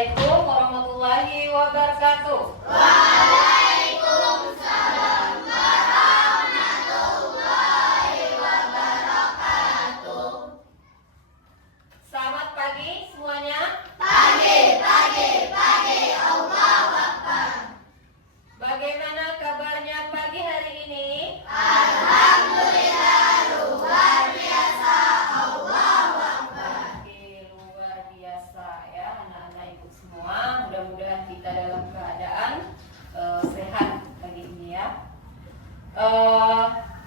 Assalamualaikum warahmatullahi wabarakatuh. Waalaikumsalam warahmatullahi wabarakatuh. Selamat pagi semuanya. Pagi, Allahu Akbar. Bagaimana kabarnya pagi hari ini? Alhamdulillah, luar biasa, Allahu Akbar. Oke, luar biasa ya anak-anak ibu semua. Mudah-mudahan kita dalam keadaan sehat pagi ini ya.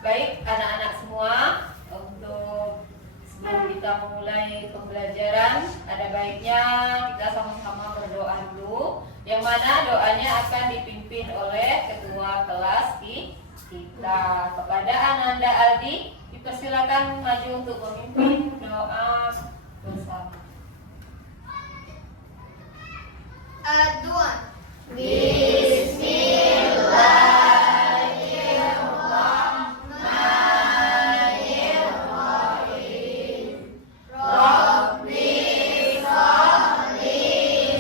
Baik anak-anak semua, untuk sebelum kita memulai pembelajaran, ada baiknya kita sama-sama berdoa dulu, yang mana doanya akan dipimpin oleh ketua kelas kita. Kepada Ananda Aldi, dipersilakan maju untuk memimpin doa bersama. Adua. Bismillahirrahmanirrahim. Rabbi sholli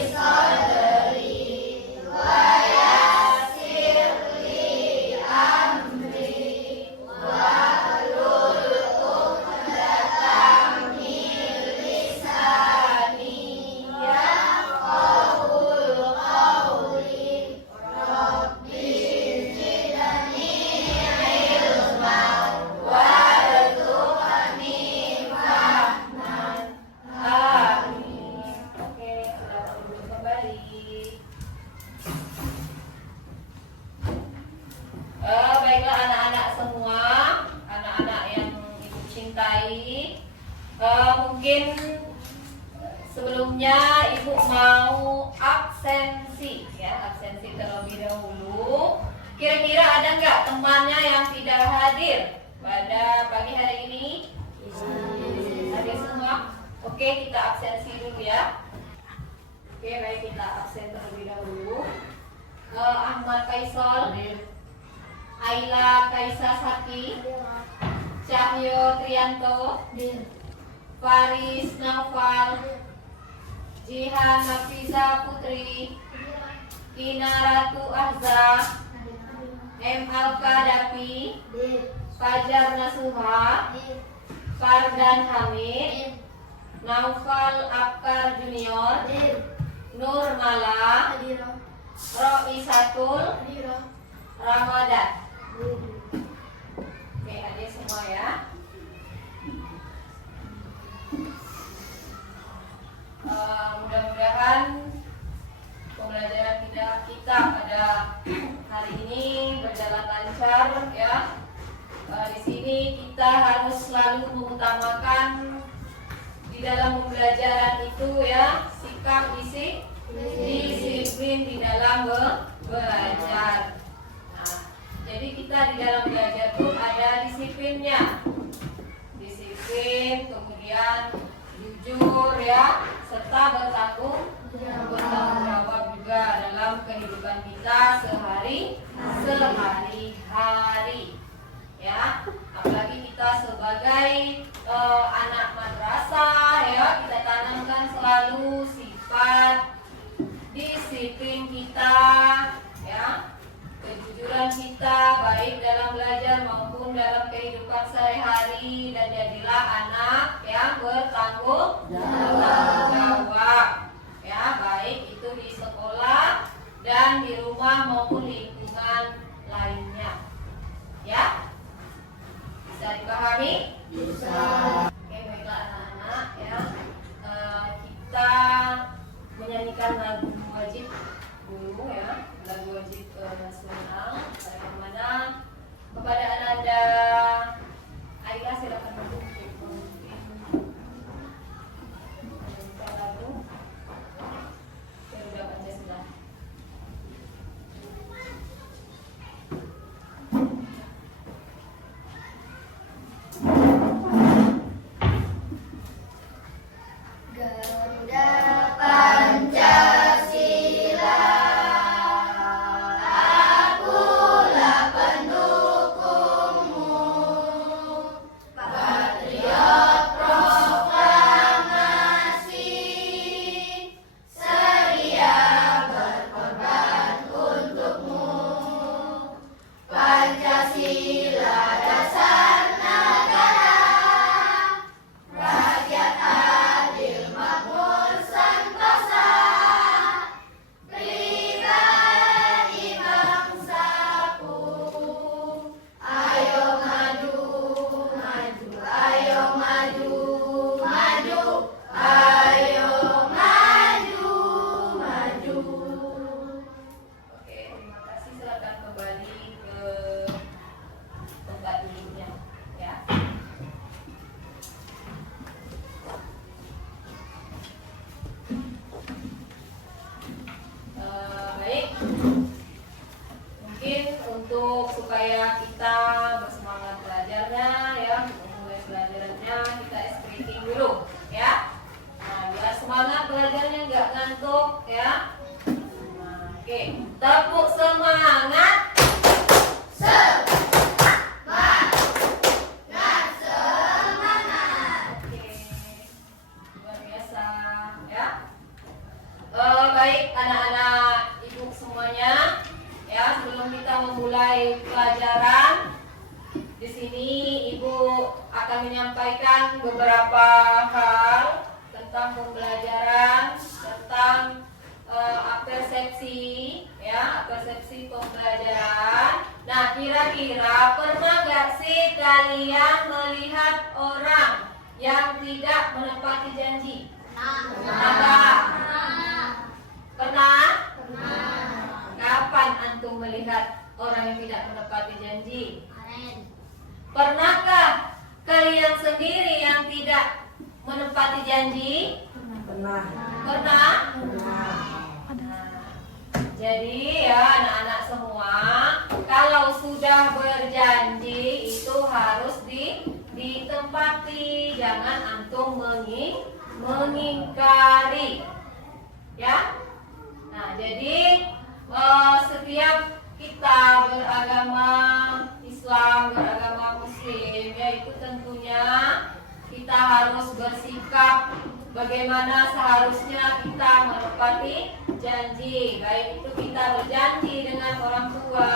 sadri wa yassir li amri wahlul 'uqdatam min lisani yafqahul qawli. Rabbi zidni ilman warzuqni fahman. Amin. Oke, selamat duduk kembali. Baiklah anak-anak semua, anak-anak yang ibu cintai, mungkin sebelumnya ibu mau absensi ya, absensi terlebih dahulu. Kira-kira ada nggak temannya yang tidak hadir pada pagi hari ini? Hadir semua? Oke, kita absensi dulu ya. Oke, baik, kita absen terlebih dahulu. Ahmad Kaisol, Aila Kaisa Saki, Cahyo Trianto, Faris Naufal, Jihan Nafisa Putri, Kina Ratu Ahza, M. Alka Dapi, Fajar Nasuha, Fardan Hamid, Naufal Abkar Junior, Nur Mala, Roisatul Ramadan. Oke, adik semua ya. Mudah-mudahan pembelajaran kita pada hari ini berjalan lancar ya. Di sini kita harus selalu mengutamakan di dalam pembelajaran itu ya, sikap disiplin di dalam belajar. Nah, jadi kita di dalam belajar pun ada disiplinnya. Disiplin, kemudian jujur ya, serta bertanggung jawab juga dalam kehidupan kita sehari-hari ya. Apalagi kita sebagai anak madrasah ya, kita tanamkan selalu sifat disiplin kita ya, kejujuran kita baik dalam belajar maupun dalam kehidupan sehari-hari, dan jadilah anak yang bertanggung jawab ya, baik itu di sekolah dan di rumah maupun lingkungan lainnya ya. Bisa dipahami? Bisa. tentang beberapa hal tentang pembelajaran, tentang persepsi, ya, persepsi pembelajaran. Nah, kira-kira pernah nggak sih kalian melihat orang yang tidak menepati janji? Pernah? Pernah? Kapan antum melihat orang yang tidak menepati janji? Pernahkah kalian sendiri yang tidak menepati janji? Pernah. Pernah? Jadi ya anak-anak semua, kalau sudah berjanji itu harus ditempati, jangan antum mengingkari. Ya. Nah, jadi setiap kita beragama Islam, beragama Muslim, yaitu tentunya kita harus bersikap bagaimana seharusnya kita menepati janji. Baik itu kita berjanji dengan orang tua,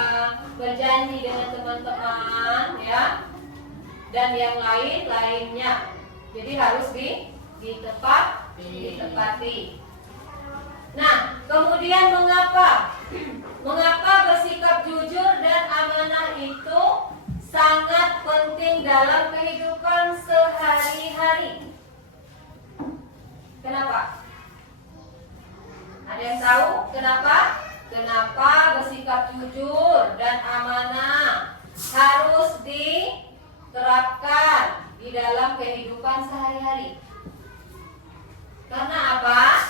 berjanji dengan teman-teman, ya, dan yang lainnya. Jadi harus ditepati. Nah, kemudian mengapa bersikap jujur dan amanah itu sangat penting dalam kehidupan sehari-hari? Kenapa? Ada yang tahu kenapa? Kenapa bersikap jujur dan amanah harus diterapkan di dalam kehidupan sehari-hari? Karena apa?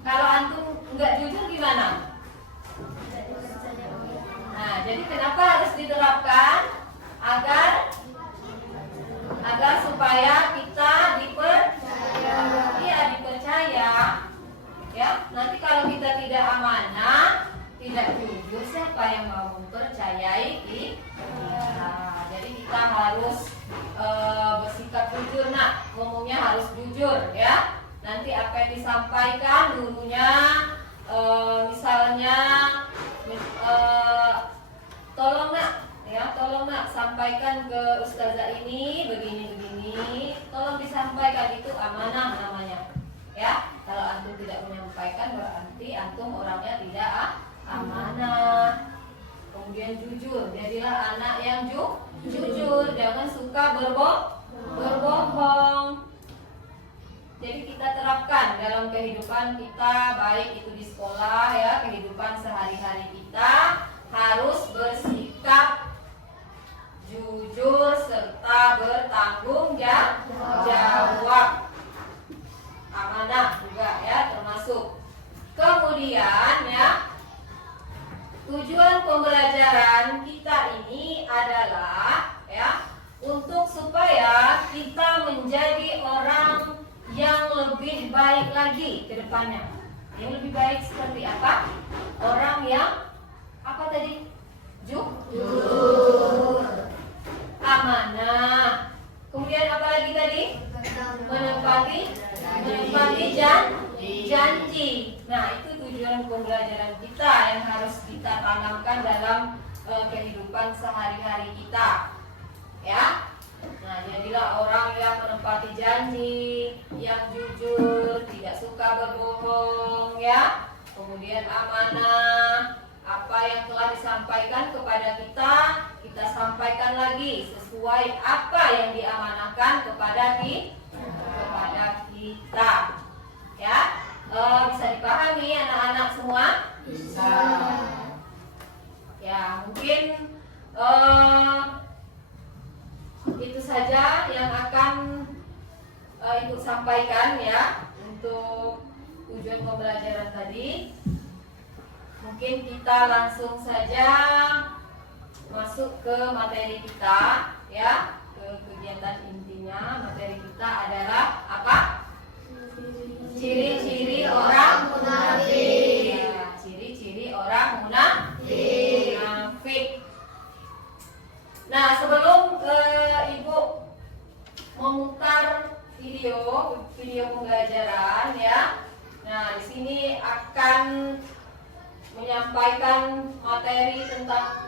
Kalau antum nggak jujur gimana? Nah, jadi kenapa harus diterapkan? Agar supaya kita dipercaya. Ya, nanti kalau kita tidak amanah, tidak jujur, siapa yang mau mempercayai kita? Jadi kita harus bersikap jujur, nak. Ngomongnya harus jujur, ya. Nanti apa yang disampaikan gurunya, misalnya, tolong nak sampaikan ke ustazah ini begini, tolong disampaikan, itu amanah namanya, ya. Kalau antum tidak menyampaikan berarti antum orangnya tidak amanah. Kemudian jujur, jadilah anak yang jujur, jangan suka berbohong. Jadi kita terapkan dalam kehidupan kita, baik itu di sekolah, ya, kehidupan sehari-hari kita harus bersikap jujur serta bertanggung jawab. Amanah juga, ya, termasuk. Kemudian, ya, tujuan pembelajaran kita ini adalah, ya, untuk supaya kita menjadi orang yang lebih baik lagi ke depannya. Yang lebih baik seperti apa? Orang yang apa tadi? Jujur, amanah. Kemudian apa lagi tadi? Menepati janji. Nah, itu tujuan pembelajaran kita yang harus kita tanamkan dalam kehidupan sehari-hari kita. Ya. Nah, jadilah orang yang menepati janji, yang jujur, tidak suka berbohong, ya. Kemudian amanah, apa yang telah disampaikan kepada kita, kita sampaikan lagi sesuai apa yang diamanahkan kepada kita. Ya, bisa dipahami anak-anak semua? Bisa. Ya, mungkin itu saja yang akan Ibu sampaikan, ya, untuk tujuan pembelajaran tadi. Mungkin kita langsung saja masuk ke materi kita, ya, ke kegiatan intinya. Materi kita adalah apa? Ciri-ciri orang munafik. Ya, ciri-ciri orang munafik. Nah, sebelum Ibu memutar video pembelajaran, ya. Nah, di sini akan menyampaikan materi tentang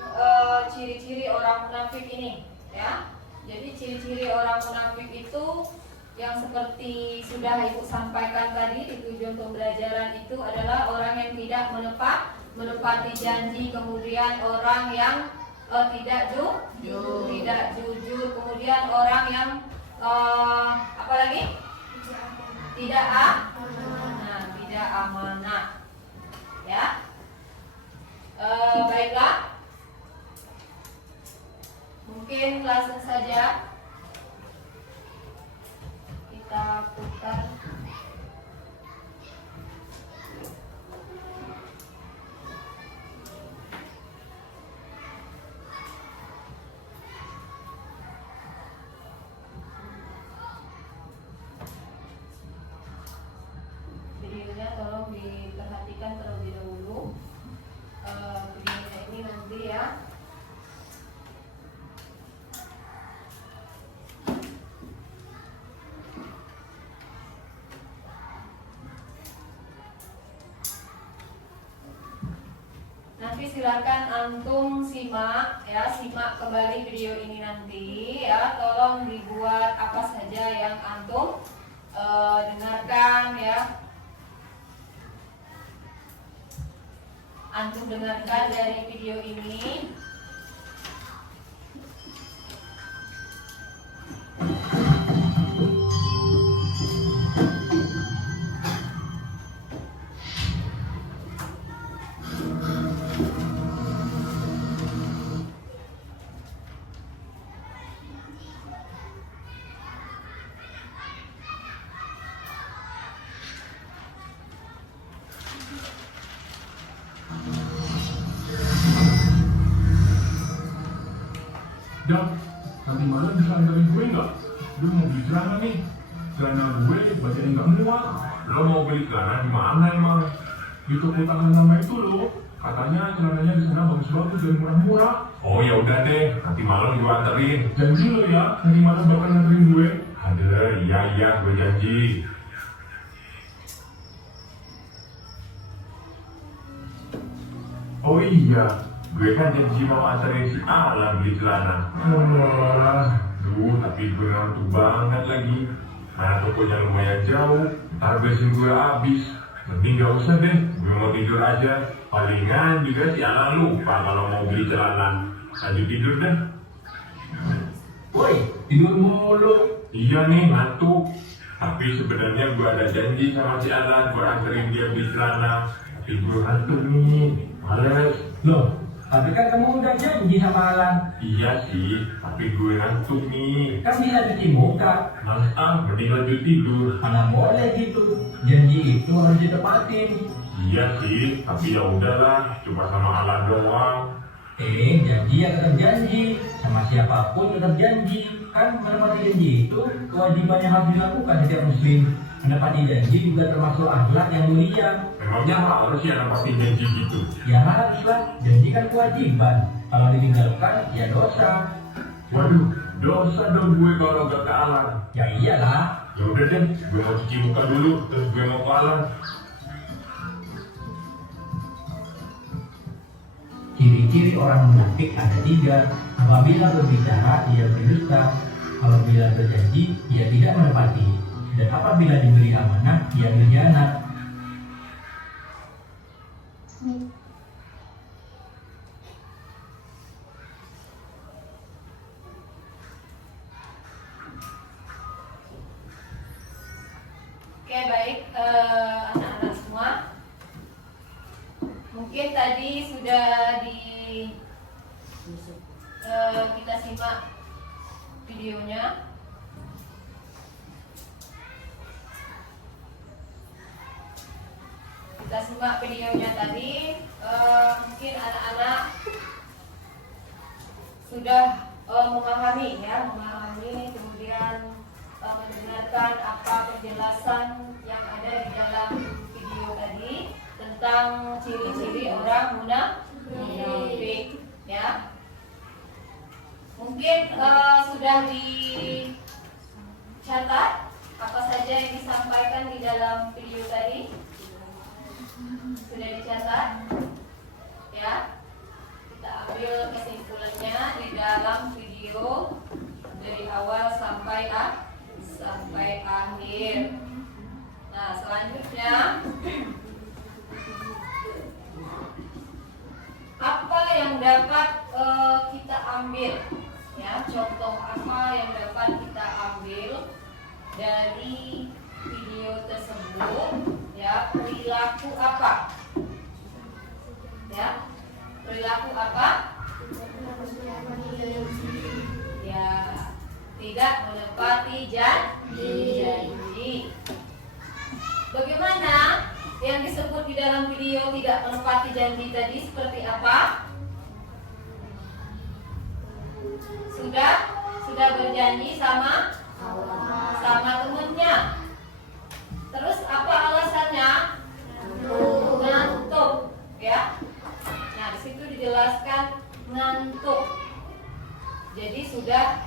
ciri-ciri orang munafik ini, ya. Jadi ciri-ciri orang munafik itu yang seperti sudah Ibu sampaikan tadi di tujuan pembelajaran itu adalah orang yang tidak menepati janji, kemudian orang yang tidak jujur, kemudian orang yang apa lagi? Tidak amanah. Ya. Baiklah. Mungkin langsung saja kita putar. Videonya tolong diperhatikan terlebih dahulu. Videonya ini nanti ya. Nanti silakan antum simak ya, simak kembali video ini nanti ya. Tolong dibuat apa saja yang antum dengarkan ya. Antum dengarkan dari video ini. Dan nanti malam bisa antarin gue nggak? Gue mau beli celana nih. Celana gue badannya nggak muat. Lo mau beli celana di mana emang? Di toko tangan nama itu lo. Katanya celananya di sana bagus-bagus dan murah-murah. Oh ya udah deh, nanti malam gue anterin. Janji lo ya, nanti malam bakal nganterin gue. Ada, iya gue janji. Oh iya, gue kan janji mau anterin si Alan beli celana. Tapi gue ngantuk banget lagi. Mana tokonya lumayan jauh, ntar bensin gue habis. Mending gak usah deh, gue mau tidur aja. Palingan juga si Alan lupa kalau mau beli celana. Lanjut tidur deh. Woi, tidur mulu. Iya nih, ngantuk. Tapi sebenarnya gue ada janji sama si Alan, gue anterin dia beli celana. Tapi gue ngantuk nih, males. Loh, tapi kan kamu udah janji sama Alan. Iya sih, tapi gue ngantuk nih. Kan bisa cuci muka. Males mending lanjut tidur. Mana boleh gitu. Janji itu harus ditepatin. Iya sih, tapi ya udahlah, cuma sama Alan doang. Janji ya tetap janji. Sama siapapun tetap janji. Kan menepati janji itu kewajiban yang harus dilakukan setiap muslim. Menepati janji juga termasuk akhlak yang mulia. Memangnya harus ya nempatin janji gitu? Ya haruslah, janji kan kewajiban. Kalau ditinggalkan, ya dosa. Waduh, dosa dong gue kalau gak ke Alan. Ya iyalah. Ya udah deh, gue mau cuci muka dulu, terus gue mau ke Alan. Ciri-ciri orang munafik ada 3. Apabila berbicara, ia berdusta. Apabila berjanji, ia tidak menepati. Dan apabila diberi amanah, ia berkhianat. Oke, baik anak-anak semua. Mungkin tadi sudah kita simak videonya. Kita simak videonya tadi. Mungkin anak-anak sudah memahami, kemudian mendengarkan apa penjelasan yang ada di dalam video tadi tentang ciri-ciri orang munafik, ya. Mungkin sudah dicatat apa saja yang disampaikan di dalam video tadi. Sudah dicatat, ya. Kita ambil kesimpulannya di dalam video dari awal sampai akhir. Nah, selanjutnya apa yang dapat kita ambil? Ya, contoh apa yang dapat kita ambil dari video tersebut? Ya, perilaku apa? Ya, perilaku apa? Ya, tidak menepati janji. Bagaimana yang disebut di dalam video tidak menepati janji tadi seperti apa? Sudah berjanji sama temennya. Terus apa alasannya? Ngantuk, ya. Nah, di situ dijelaskan ngantuk. Jadi sudah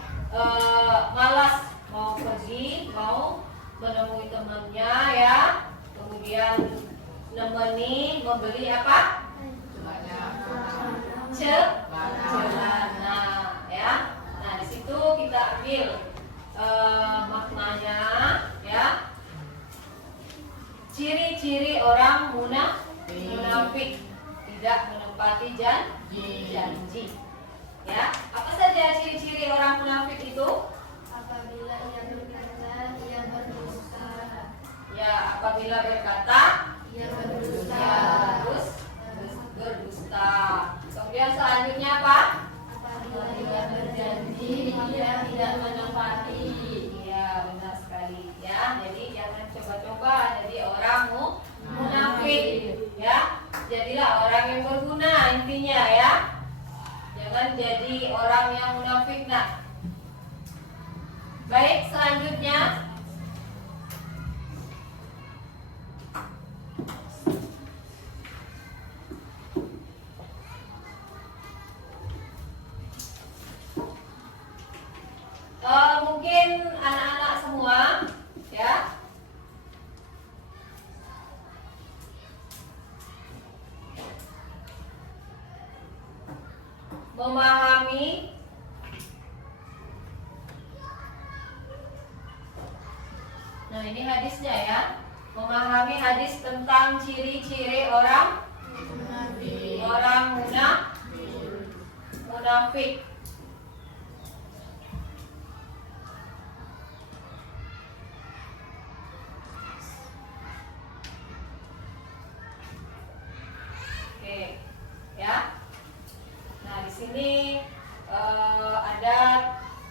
malas mau pergi, mau menemui temannya, ya. Kemudian membeli apa? Celana, ya. Nah, di situ kita ambil maknanya, ya. Ciri-ciri orang munafik tidak menepati janji. Ya, apa saja ciri-ciri orang munafik itu? Apabila ia berkata, ia berdusta. Ya, apabila berkata, Ia berdusta. ya berdusta. Kemudian selanjutnya apa? Apabila ia berjanji, ia tidak menepati. Iya, benar sekali. Ya, jadi jangan coba-coba jadi orang munafik. Ya, jadilah orang yang berguna intinya, ya. Jangan jadi orang yang munafik. Nah, baik, selanjutnya mungkin anak-anak semua, ya, memahami nah ini hadisnya, ya, memahami hadis tentang ciri-ciri orang munafik. Oke, ya. Nah, di sini ada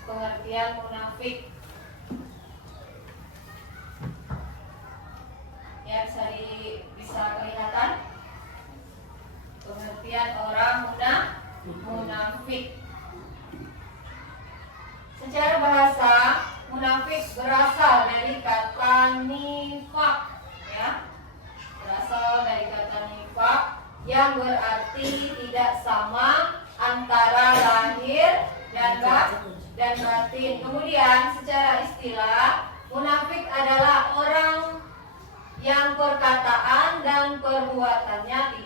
pengertian munafik. Ya, bisa kelihatan pengertian orang munafik. Secara bahasa, munafik berasal dari kata nifak, ya. Berasal dari kata nifak yang berarti tidak sama antara lahir dan batin. Kemudian secara istilah, munafik adalah orang yang perkataan dan perbuatannya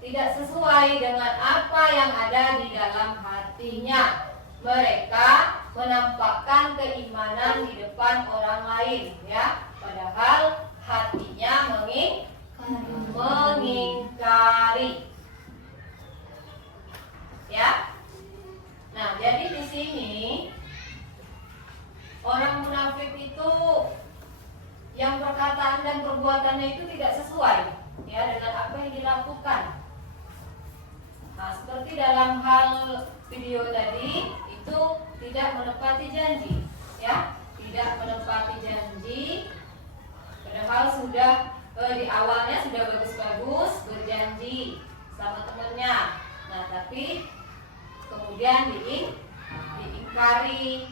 tidak sesuai dengan apa yang ada di dalam hatinya. Mereka menampakkan keimanan di depan orang lain, ya, padahal hatinya mengingkari. Ya. Nah, jadi di sini orang munafik itu yang perkataan dan perbuatannya itu tidak sesuai, ya, dengan apa yang dilakukan. Nah, seperti dalam hal video tadi itu tidak menepati janji, ya, tidak menepati janji, padahal sudah di awalnya sudah bagus-bagus berjanji sama temannya. Nah, tapi kemudian diingkari.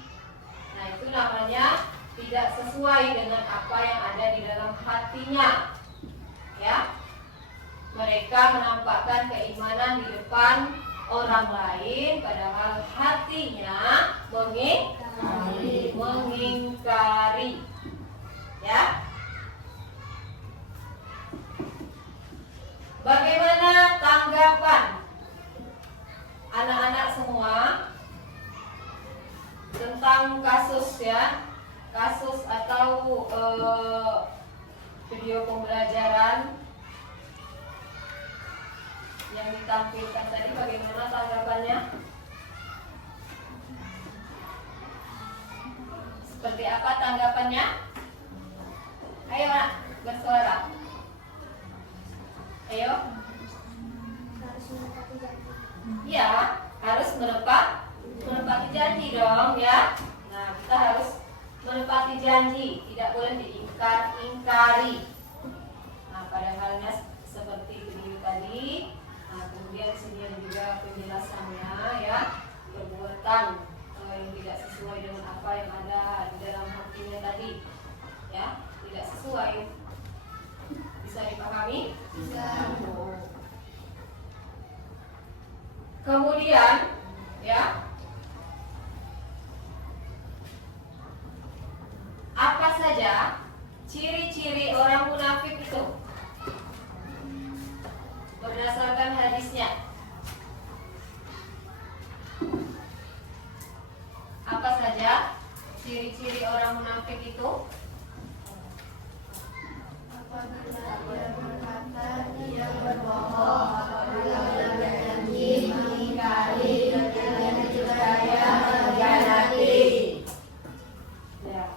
Nah, itu namanya tidak sesuai dengan apa yang ada di dalam hatinya, ya. Mereka menampakkan keimanan di depan orang lain, padahal hatinya mengingkari, ya. Bagaimana tanggapan anak-anak semua ya, kasus atau video pembelajaran yang ditampilkan tadi, bagaimana tanggapannya? Seperti apa tanggapannya? Ayo nak, bersuara. Ayo. Harus menepati janji. Ya, harus menepati janji dong ya. Nah, kita harus menepati janji, tidak boleh diingkari. Nah, pada halnya seperti video tadi. Nah, kemudian sini juga penjelasannya ya, perbuatan yang tidak sesuai dengan apa yang ada di dalam hatinya tadi, ya, tidak sesuai. Bisa dipahami? Bisa. Kemudian, ya, apa saja ciri-ciri orang munafik itu? Berdasarkan hadisnya, apa saja ciri-ciri orang munafik itu? Apabila ia berkata, ia berbohong. Apabila ia berjanji, mengingkari. Apabila dipercaya, mengkhianati. Ya.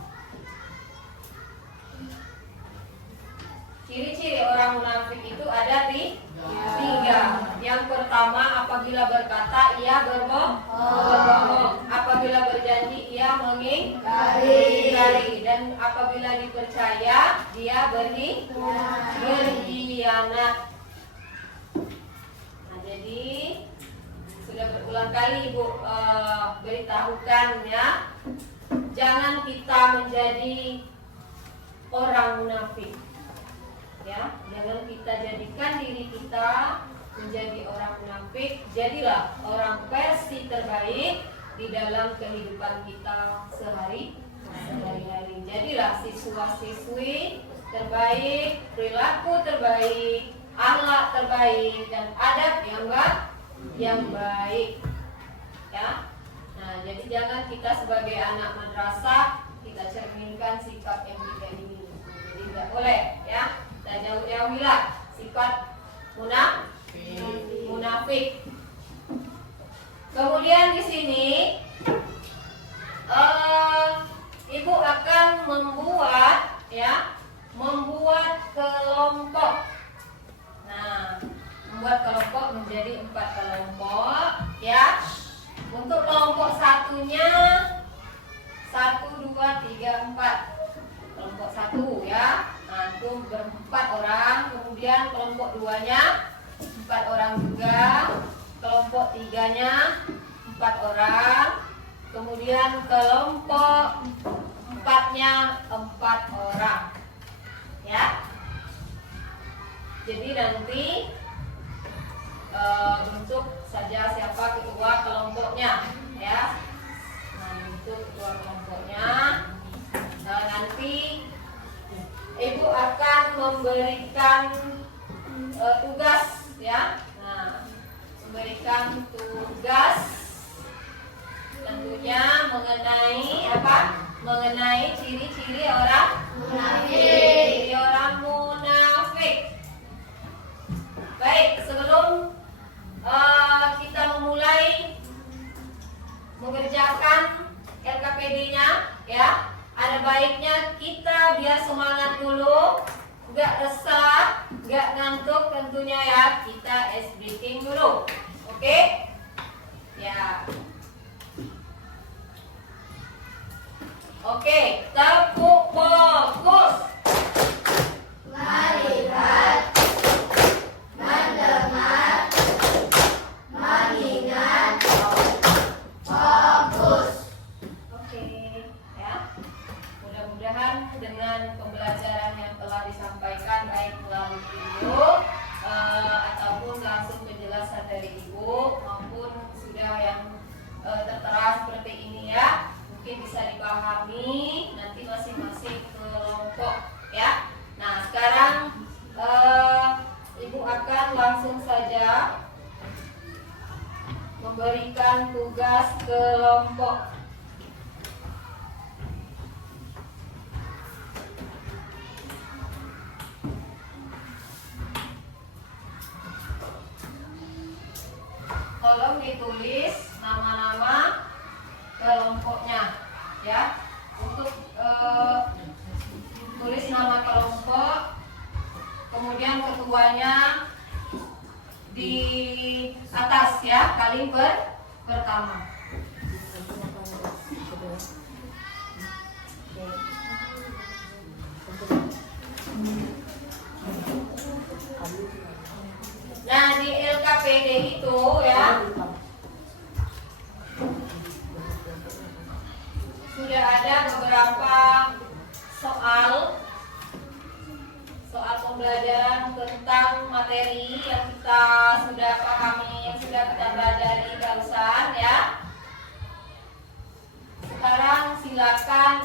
Ciri-ciri orang munafik itu ada tiga. Yang pertama, apabila berkata ia berbohong. Apabila berjanji ia mengingkari. Dan apabila dipercaya dia berkhianat. Nah, jadi sudah berulang kali Ibu beritahukan ya, jangan kita menjadi orang munafik. Ya, jangan kita jadikan diri kita menjadi orang munafik. Jadilah orang versi terbaik di dalam kehidupan kita sehari-hari. Jadilah siswa-siswi terbaik, perilaku terbaik, akhlak terbaik, dan adab yang baik. Ya. Nah, jadi jangan kita sebagai anak madrasah kita cerminkan sikap yang tidak ini. Jadi tidak boleh, ya. Dan jauhilah sifat munafik. Kemudian di sini Ibu akan membuat kelompok. Nah, membuat kelompok menjadi 4 kelompok ya. Untuk kelompok satunya 1, 2, 3, 4. Kelompok 1 ya. Nah, itu ber-4 orang. Kemudian kelompok 2-nya 4 orang juga. Kelompok 3-nya 4 orang. Kemudian kelompok 4-nya 4 orang. Ya. Jadi nanti bentuk saja siapa ketua kelompoknya ya. Nah, bentuk ketua kelompoknya. Nah, nanti Ibu akan memberikan tugas ya. Nah, memberikan tugas tentunya mengenai apa? Mengenai ciri-ciri orang munafik. Ciri orang munafik. Baik, sebelum kita memulai mengerjakan LKPD-nya ya, ada baiknya kita biar semangat dulu, nggak resah, nggak ngantuk tentunya ya, kita SBking dulu, oke? Ya, oke, tepuk fokus. Melihat, mendengar, mengingat, fokus. Oke, ya. Mudah-mudahan dengan pembelajaran yang telah disampaikan baik melalui video ataupun langsung penjelasan dari Ibu maupun sudah yang tertera seperti ini ya, mungkin bisa dipahami nanti masing-masing kelompok ya. Nah, sekarang Ibu akan langsung saja memberikan tugas kelompok. tolong ditulis nama-nama kelompoknya ya. Untuk tulis nama kelompok, kemudian ketuanya di atas ya, kali pertama. Nah, di LKPD itu ya sudah ada beberapa soal pembelajaran tentang materi yang kita sudah pahami, yang sudah kita pelajari barusan ya. Sekarang silakan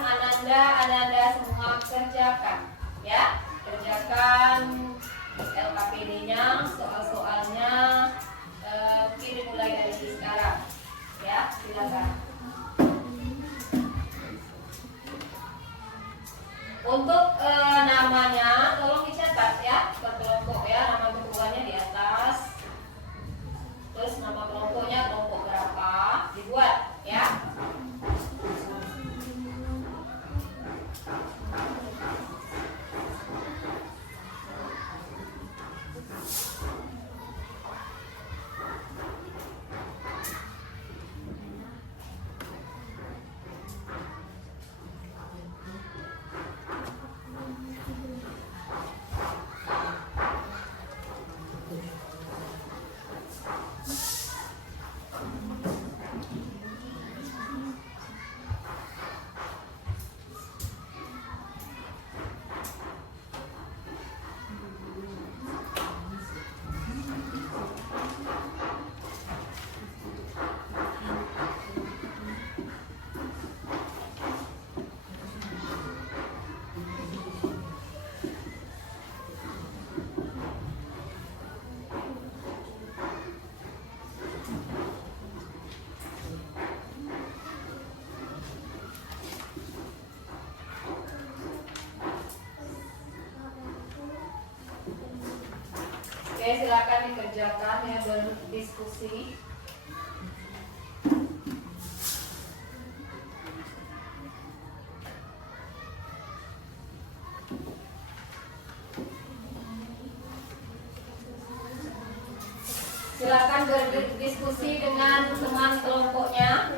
Ananda semua kerjakan ya. Kerjakan LKPD-nya, soal-soalnya, mulai dari sekarang ya, silakan. Untuk namanya tolong dicatat ya, per kelompok ya, nama ketuanya di atas, terus nama kelompoknya kelompok berapa dibuat ya. Oke, silakan dikerjakan ya, berdiskusi. Silakan berdiskusi dengan teman kelompoknya.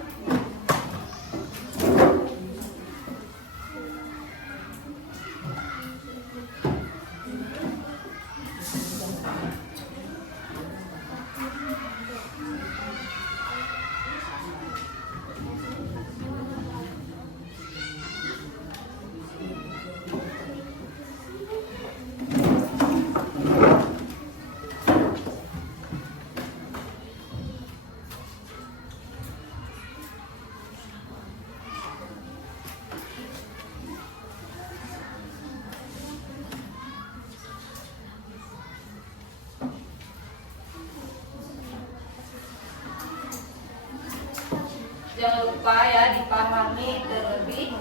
Jangan lupa ya dipahami terlebih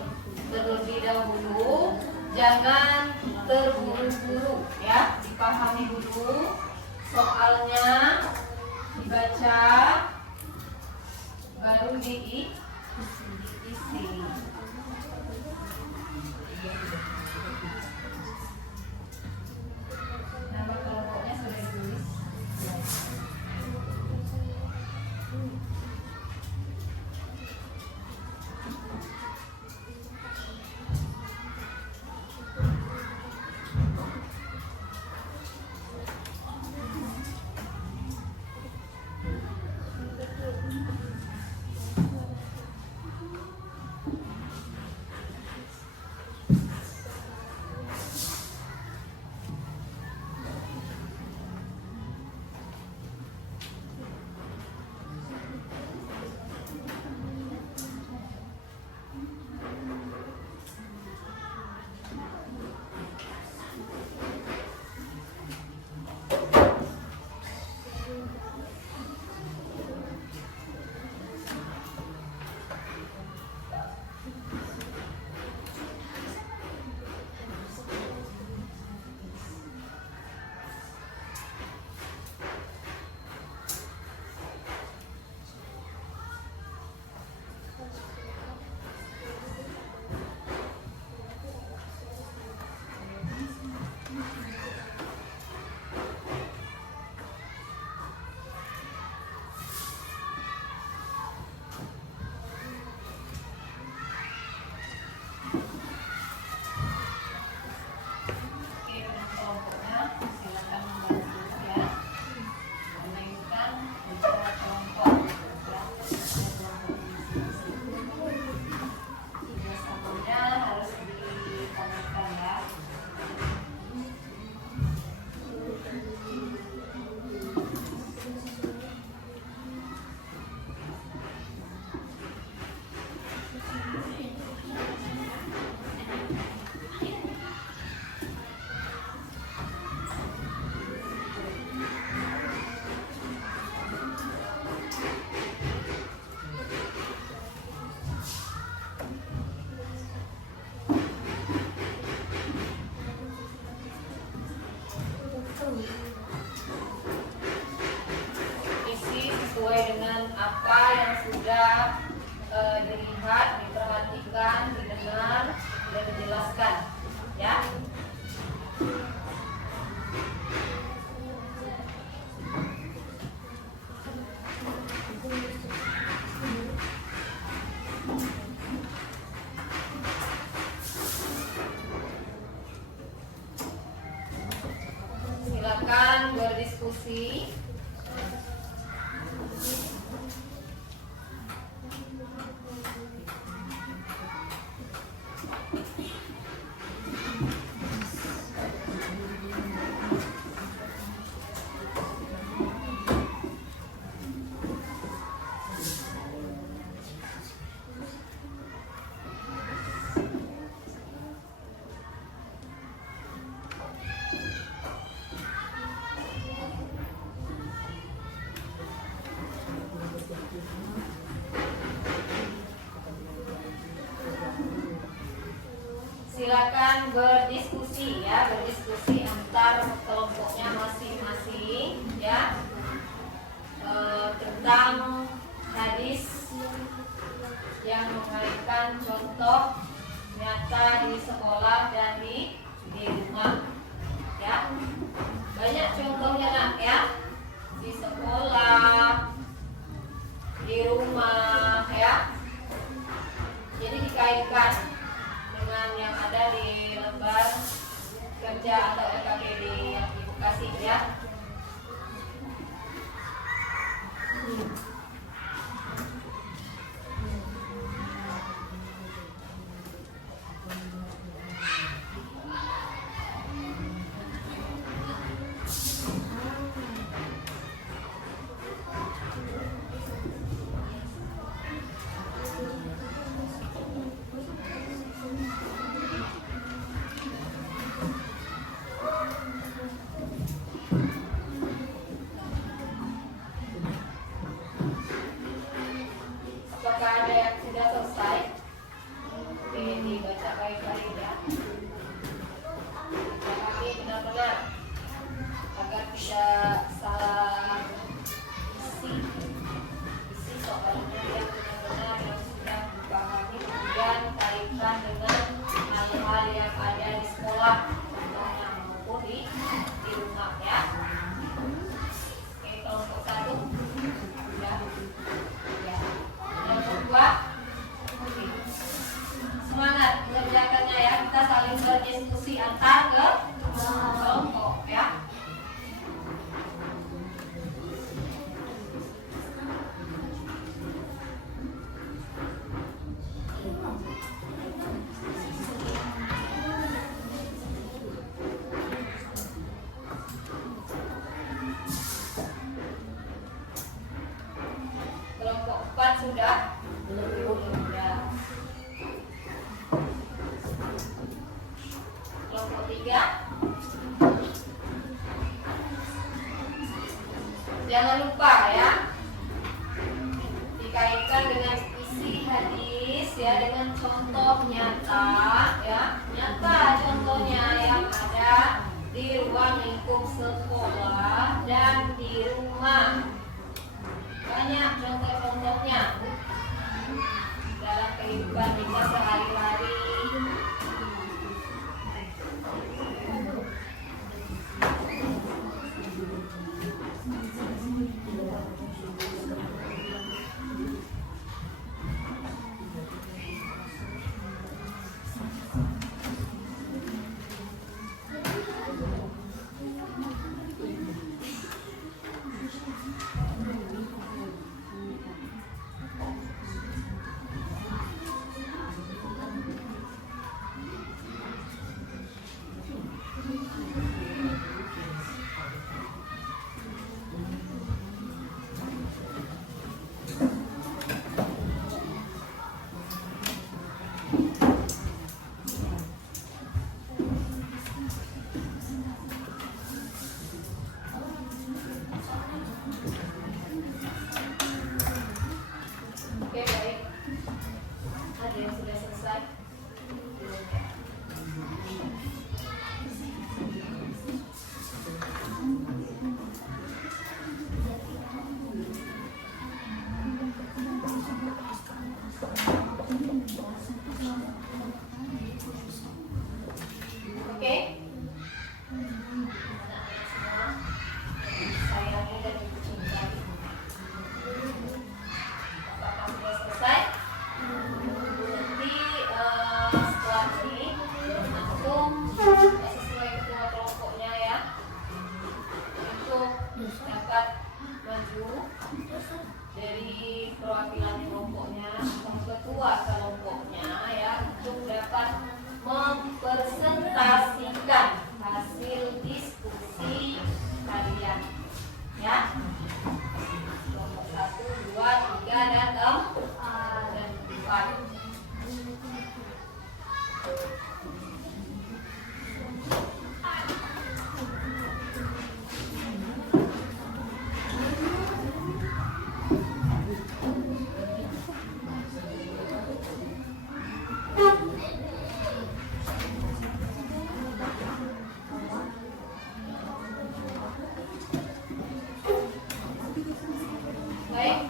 dahulu, jangan terburu-buru ya, dipahami dulu soalnya, dibaca baru diisi. Nama kelompoknya sudah ditulis. diskusikan, ya. Silakan berdiskusi. Silakan berdiskusi, ya, berdiskusi antar kelompoknya masing-masing, ya, tentang hadis yang mengaitkan contoh nyata di sekolah dan di rumah, ya. Banyak contohnya, nak, ya, di sekolah, di rumah, ya. Jadi dikaitkan dengan yang ada di lembar kerja atau LKPD yang di Bekasi, ya. Apakah ada yang sudah selesai? Oke, dibaca baik-baik, ya. Dipahami benar-benar agar tidak salah isi soalnya yang benar-benar yang sudah dipahami, kemudian kaitkan dengan hal-hal yang ada di sekolah, contohnya maupun di rumah, ya. Oke, kelompok 1 sudah. Yang kedua, semangat mengerjakannya, ya. Kita saling berdiskusi antar kelompok, ya. Kelompok 4 sudah? Belum. Kelompok 3. Jangan lupa, ya, dikaitkan dengan isi hadis, ya, dengan contoh nyata, ya, nyata contohnya yang ada di ruang lingkup sekolah dan di rumah. Banyak contoh-contohnya dalam kehidupan kita sehari-hari. mempresentasikan hasil diskusi kalian. Ya. Kelompok 1, 2, 3 dan 4. Baik.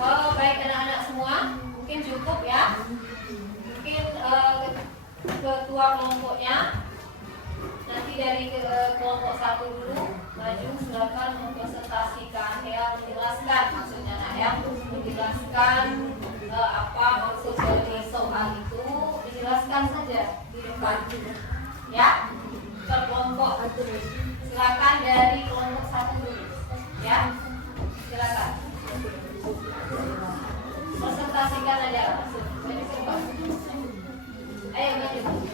Oh, baik anak-anak semua, mungkin cukup ya. Mungkin ketua kelompoknya nanti dari kelompok 1 dulu maju, silakan mempresentasikan ya, menjelaskan maksudnya nak ya, menjelaskan apa maksud dari soal itu, dijelaskan saja di depan ya. Per kelompok silakan dari kelompok 1 dulu ya, silakan presentasikan aja langsung. Ayo maju.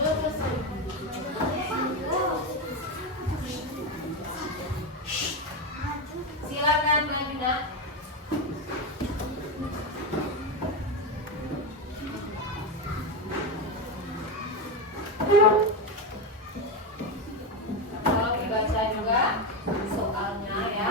Terus. Silakan maju nak. Tolong dibaca juga soalnya ya.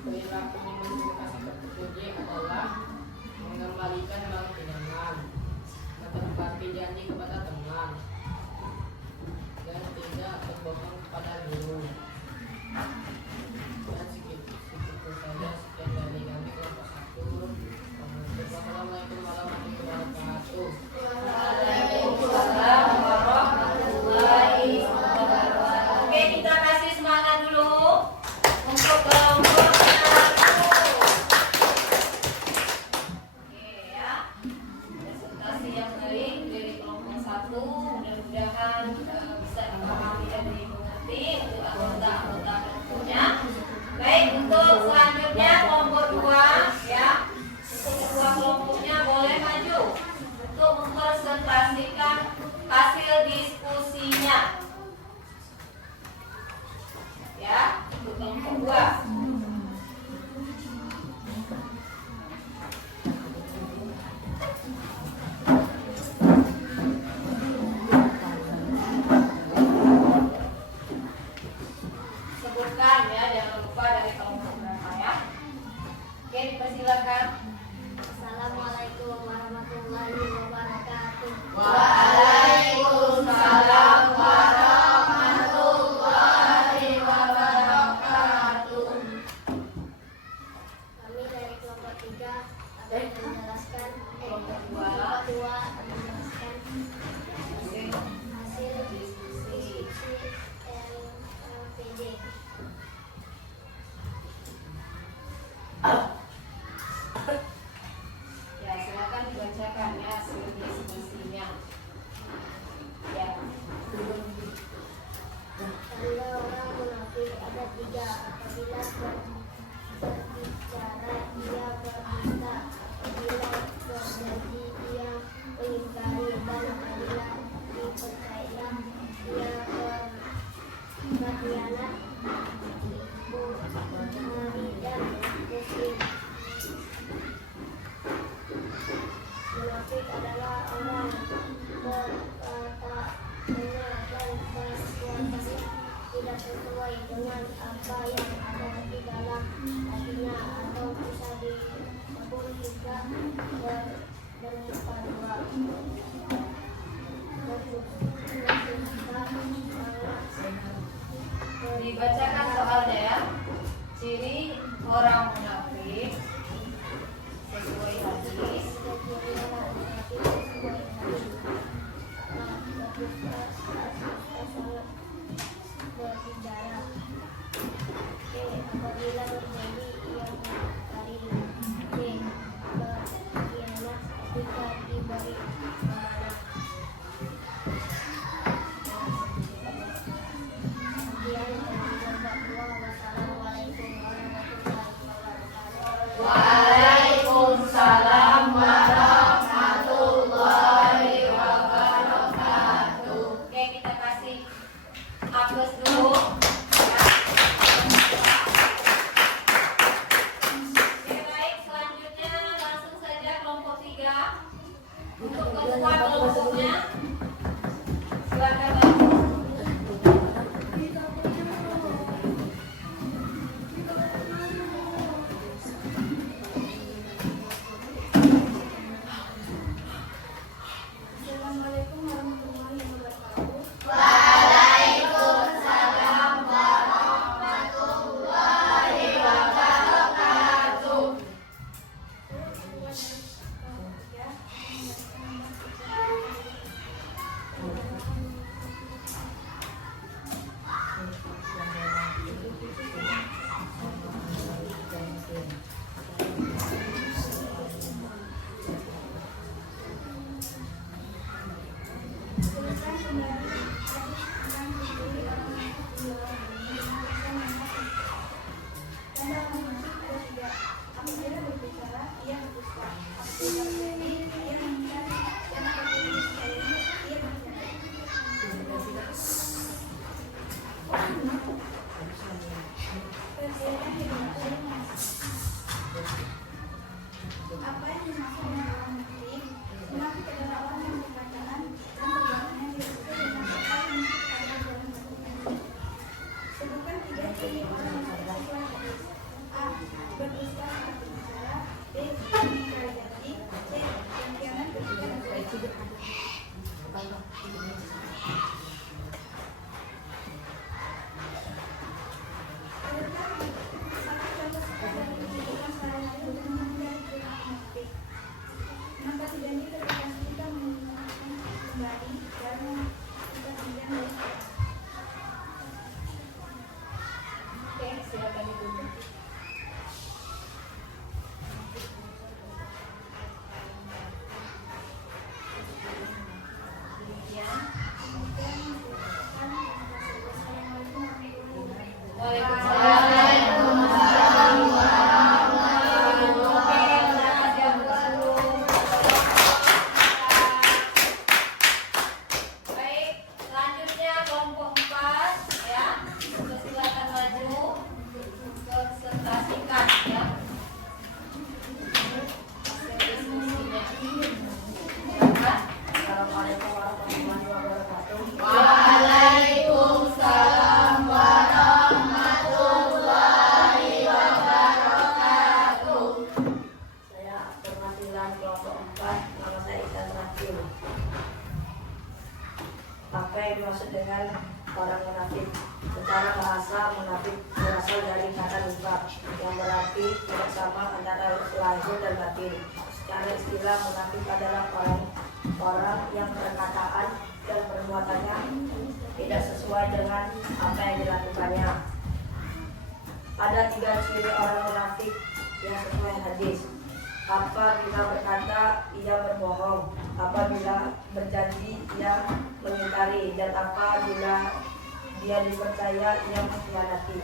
Perilaku mengkomunikasi terpuji adalah mengembalikan bank pinjaman, menepati janji kepada teman, dan tidak berbohong kepada guru. Dan segitu saja, sekian dari kami kelompok 1. Wassalamualaikum warahmatullahi wabarakatuh. Waalaikumsalam warahmatullahi wabarakatuh. Oke, kita kasih semangat dulu untuk kelompok 1. Oke ya, presentasi yang baik dari kelompok 1. Mudah-mudahan bisa dipahami dan dimengerti untuk anggota-anggota kelompoknya. Baik, untuk selanjutnya kelompok 2 ya. Untuk kedua kelompoknya boleh maju untuk mempresentasikan hasil diskusinya. Ya, untuk kelompok 2. Sebutkan ya, jangan lupa dari kelompok berapa ya. Oke, dipersilakan. Assalamualaikum warahmatullahi wabarakatuh. Waalaikumsalam warahmatullahi wabarakatuh. Ya, silakan dibacakan ya semestinya. Ya. Tanda orang munafik ada 3. Apabila berbicara ia berdusta, apabila berjanji ia mengingkari, dan apabila dipercaya ia berkhianat. Bukhari dan Muslim. Munafik adalah orang berkata benar dan berbuat tidak sesuai dengan apa yang ada di dalam hatinya, atau bisa disebut juga bermuka dua. Dibacakan soalnya ya. Ciri orang munafik sesuai hadis. Berbicara. Apabila berjanji ia mengingkari. Berkhianat ketika diberi amanah. Waalaikumsalam warahmatullahi wabarakatuh. Oke, kita kasih aplaus dulu. Oke, baik, selanjutnya langsung saja kelompok 3. Untuk ketua kelompoknya, silakan maju. Assalamualaikum warahmatullahi wabarakatuh. Waalaikumsalam warahmatullahi wabarakatuh. Apa yang dimaksud dengan orang munafik? Munafik adalah orang yang perkataan dan perbuatannya berbeda dengan apa yang disebutkan dalam Al-Quran. Sebutkan 3 ciri orang munafik sesuai hadis. A. Berdusta saat berbicara. B. Mengingkari janji. C. Berkhianat ketika diberi amanah. Maka janji ketika kita mengingatkan kembali dan kita kemudian beristirahat. Oke, silakan duduk. Apa yang dimaksud dengan orang munafik? Secara bahasa, munafik berasal dari kata nifaq yang berarti tidak sama antara lahir dan batin. Secara istilah, munafik adalah orang yang perkataan dan perbuatannya tidak sesuai dengan apa yang dilakukannya. Ada 3 ciri orang munafik. yang sesuai hadis. Apabila berkata, ia berbohong. Apabila berjanji, ia mengingkari. Dan apabila dia dipercaya, ia mengkhianati.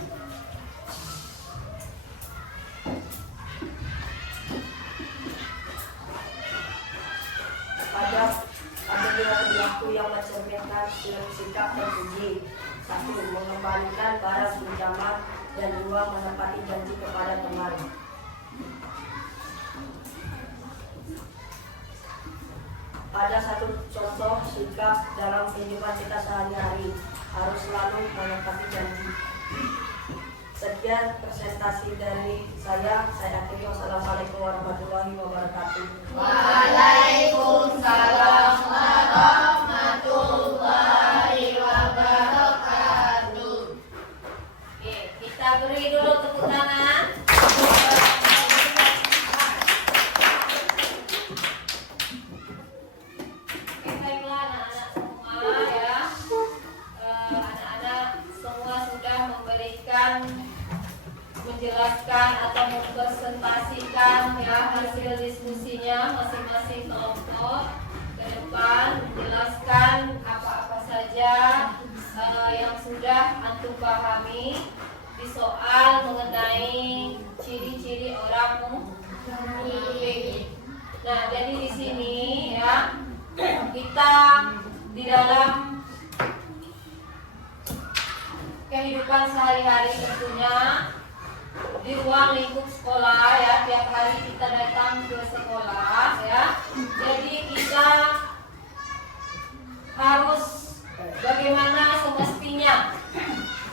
Ada dua perilaku yang mencerminkan sikap terpuji. 1. Mengembalikan barang pinjaman, dan 2. Menepati janji kepada teman. Ada satu contoh sikap dalam kehidupan kita sehari-hari, harus selalu menepati janji. Sekian presentasi dari saya akhiri. Wassalamualaikum warahmatullahi wabarakatuh. Waalaikumsalam warahmatullahi wabarakatuh. Oke, kita beri dulu tepuk tangan. Oke, baiklah anak-anak semua ya. Anak-anak semua sudah menjelaskan atau mempresentasikan ya hasil diskusinya masing-masing kelompok ke depan, menjelaskan apa-apa saja yang sudah antum pahami di soal mengenai ciri-ciri orang munafik. Nah, jadi di sini ya kita di dalam kehidupan sehari-hari tentunya di ruang lingkup sekolah ya, tiap hari kita datang ke sekolah ya. Jadi kita harus bagaimana semestinya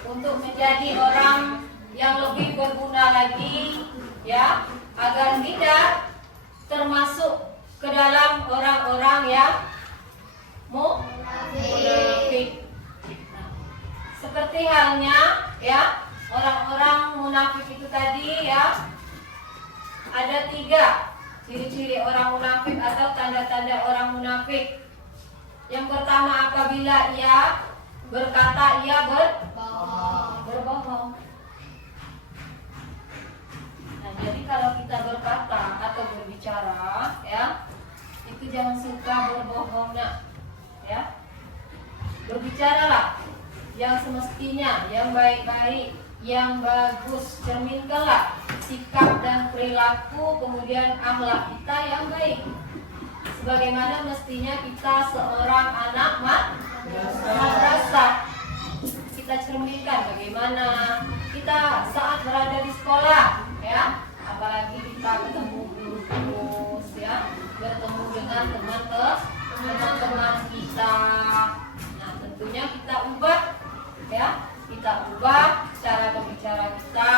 untuk menjadi orang yang lebih berguna lagi ya, agar tidak termasuk ke dalam orang-orang yang munafik. Seperti halnya ya orang-orang munafik itu tadi ya, ada 3 ciri-ciri orang munafik atau tanda-tanda orang munafik. Yang pertama, apabila ia berkata, ia berbohong. Nah, jadi kalau kita berkata atau berbicara ya, itu jangan suka berbohong nak ya. Berbicaralah yang semestinya, yang baik-baik, yang bagus. Cerminkanlah sikap dan perilaku, kemudian akhlak kita yang baik, sebagaimana mestinya kita seorang anak madrasah. Kita cerminkan bagaimana kita saat berada di sekolah ya, apalagi kita ketemu guru ya, bertemu dengan teman-teman kita. Nah, tentunya kita ubah ya, kita ubah cara berbicara kita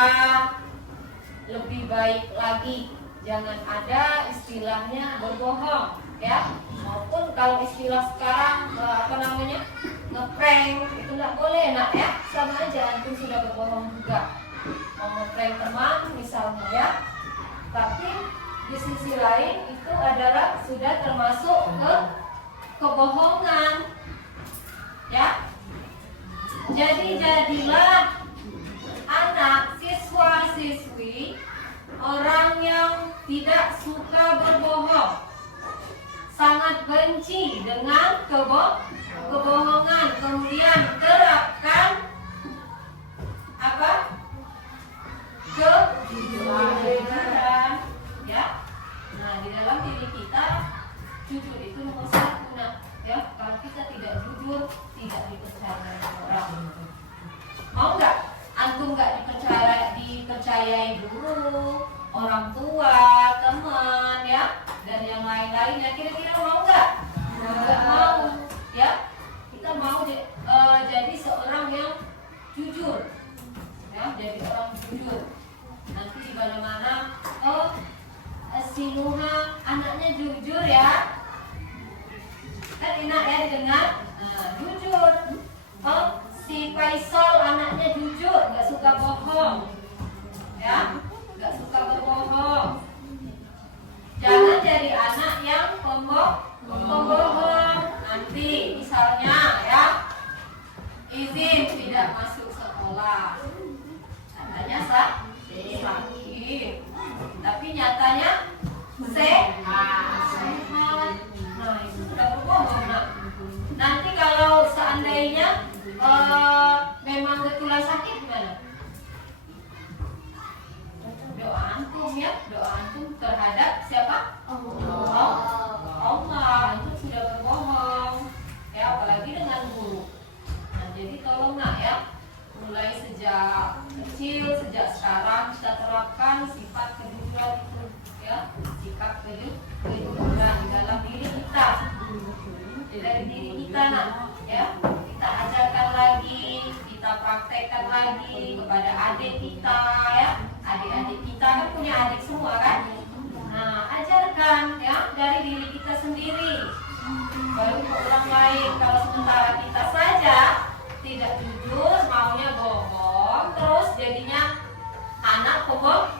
lebih baik lagi. Jangan ada istilahnya berbohong ya, maupun kalau istilah sekarang ngeprank, itu nggak boleh nak ya, sama aja antum sudah berbohong juga. Mau ngeprank teman misalnya ya, tapi di sisi lain itu adalah sudah termasuk kebohongan ya. Jadi jadilah anak siswa-siswi orang yang tidak suka berbohong, sangat benci dengan kebohongan, kemudian terapkan apa? Kejujuran ya. Nah, di dalam diri kita jujur itu nomor 1 nah ya. Kalau kita tidak jujur, tidak dipercayai orang. Mau nggak antum nggak dipercayai guru, orang tua, teman ya, dan yang lain-lainnya? Kira-kira mau nggak? Nggak mau ya. Kita mau jadi seorang yang jujur ya, jadi orang jujur. Nanti di mana-mana, oh si Nuha anaknya jujur ya, kan enak ya didengar. Nah, jujur. Oh si Faisal anaknya jujur, nggak suka bohong ya, nggak suka berbohong. Jangan jadi anak yang pembohong. Nanti misalnya ya, izin tidak masuk sekolah, tandanya sakit. nyatanya sehat. Nah, itu sudah berbohong. Nah, nanti kalau seandainya memang betulan sakit gimana? Doa antum ya, doa antum terhadap siapa? Allah. Itu sudah berbohong. Ya, apalagi dengan guru. Nah, jadi tolong nak ya, mulai sejak kecil, sejak sekarang kita terapkan sifat kejujuran itu ya, sikap kejujuran di dalam diri kita, dari diri kita nak ya, kita ajarkan lagi, kita praktekkan lagi kepada adik kita ya, adik-adik kita kan punya adik semua kan, nah ajarkan ya dari diri kita sendiri, baru ke orang lain. Kalau sementara kita saja tidak jujur, maunya bohong, terus jadinya anak pembohong,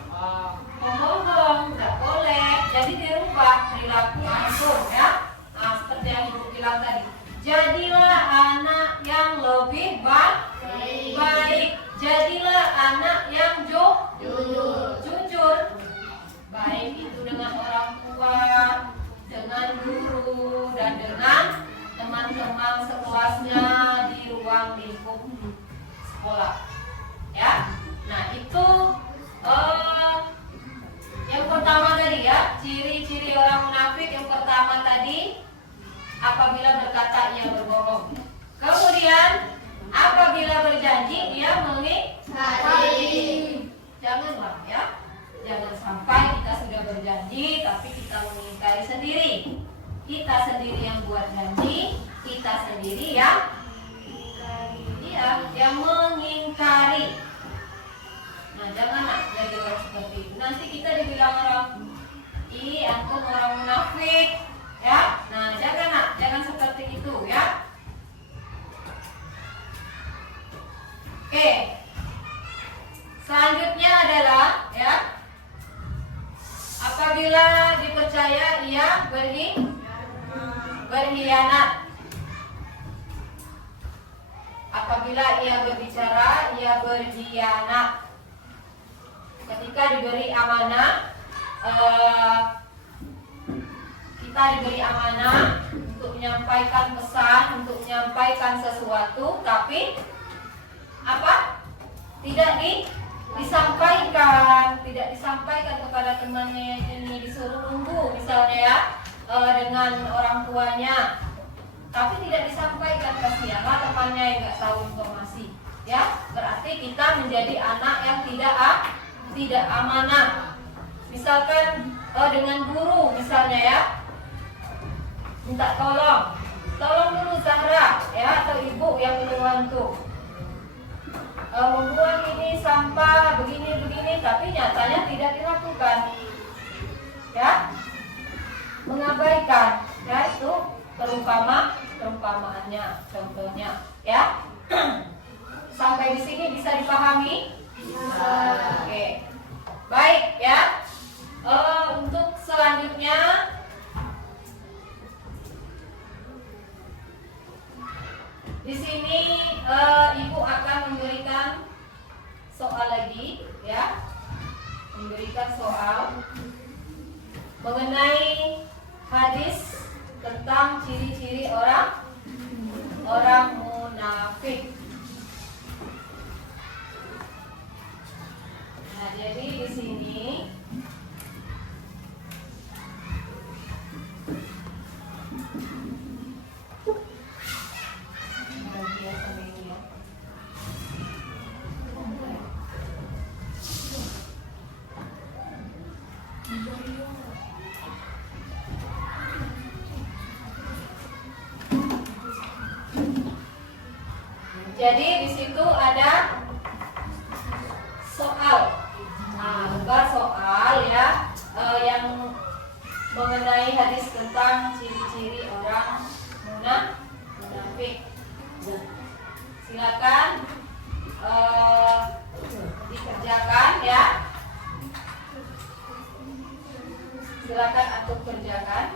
nggak boleh. Jadi dirubah perilaku antum ya. Nah, seperti yang Ibu bilang tadi, jadilah anak yang lebih baik, jadilah anak yang jujur, baik itu dengan orang tua, dengan guru, dan dengan teman-teman sekelasnya di ruang lingkup sekolah ya. Nah itu yang pertama tadi ya, ciri-ciri orang munafik. Yang pertama tadi, apabila berkata ia berbohong. Kemudian apabila berjanji ia mengingkari. Janganlah ya, jangan sampai kita sudah berjanji tapi kita mengingkari sendiri. Kita sendiri yang buat janji, kita sendiri yang mengingkari. Nah, jangan jadi orang seperti itu. Nanti kita dibilang orang, ih antum orang munafik, ya. Nah, jangan seperti itu, ya. Oke. Selanjutnya adalah, ya, apabila dipercaya ia berkhianat. Apabila ia berbicara, ia berkhianat. Ketika diberi amanah, kita diberi amanah untuk menyampaikan pesan, untuk menyampaikan sesuatu, tapi apa? Tidak disampaikan kepada temannya ini, disuruh nunggu misalnya ya, dengan orang tuanya, tapi tidak disampaikan, kasihanlah temannya yang nggak tahu informasi, ya. Berarti kita menjadi anak yang tidak amanah. Misalkan dengan guru misalnya ya, minta tolong dulu Zahra ya, atau ibu yang membantu membuang ini sampah begini, tapi nyatanya tidak dilakukan, ya, mengabaikan, ya. Itu perumpamaannya, contohnya, ya. Sampai di sini bisa dipahami? Oke. Baik ya. Untuk selanjutnya di sini ibu akan memberikan soal lagi ya. Memberikan soal mengenai hadis tentang ciri-ciri orang munafik. Nah, jadi di sini jadi di situ ada soal. Nah, soal ya yang mengenai hadis tentang ciri-ciri orang munafik. Silakan dikerjakan ya. Silakan untuk kerjakan.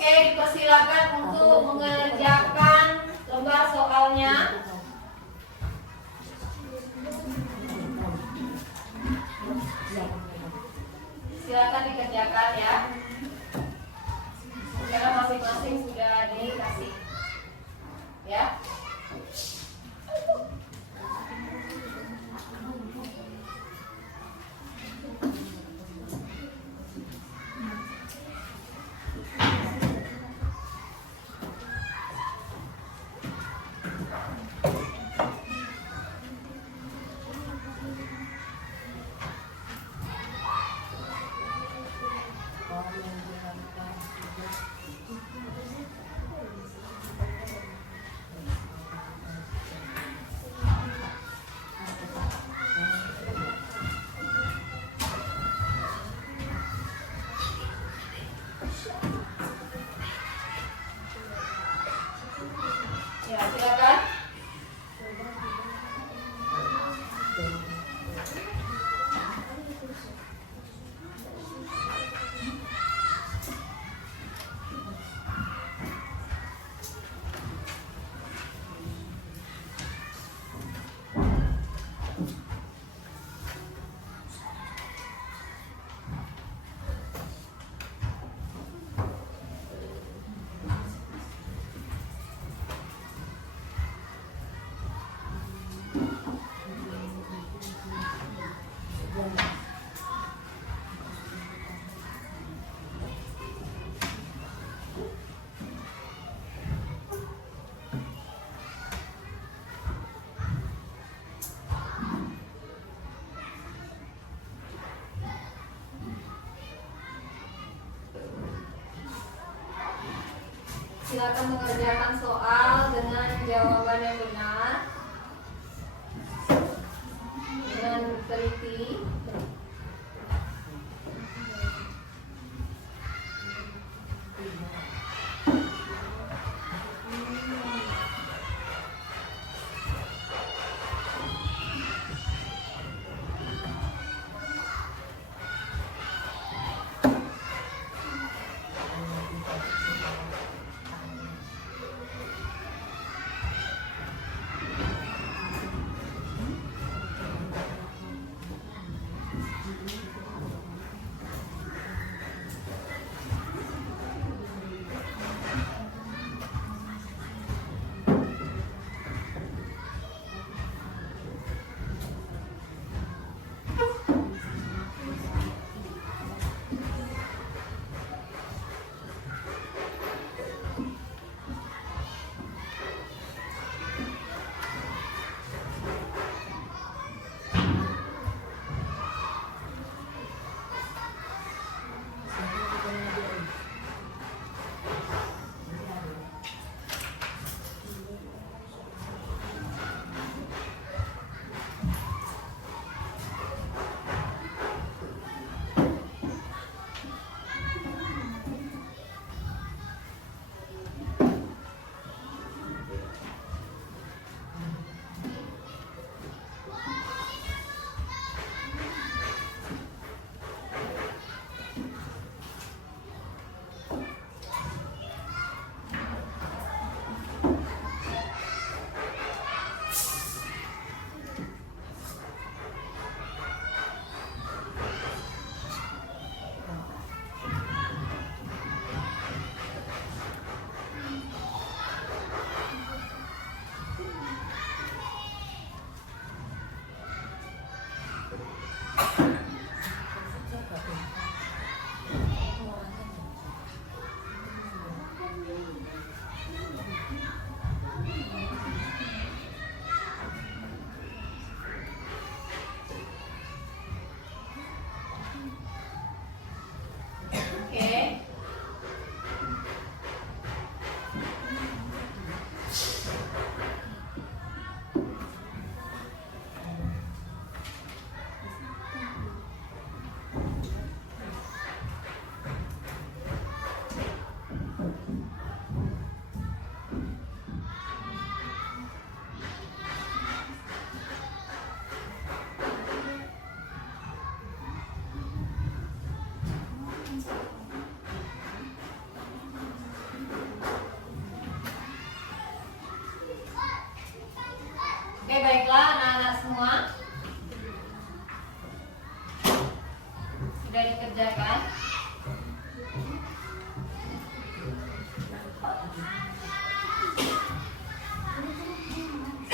Oke, dipersilakan untuk mengerjakan lembar soalnya. Silakan dikerjakan ya. Karena masing-masing sudah dikasih. Ya. Ya, silakan. Silakan mengerjakan soal dengan jawaban yang benar, dengan teliti.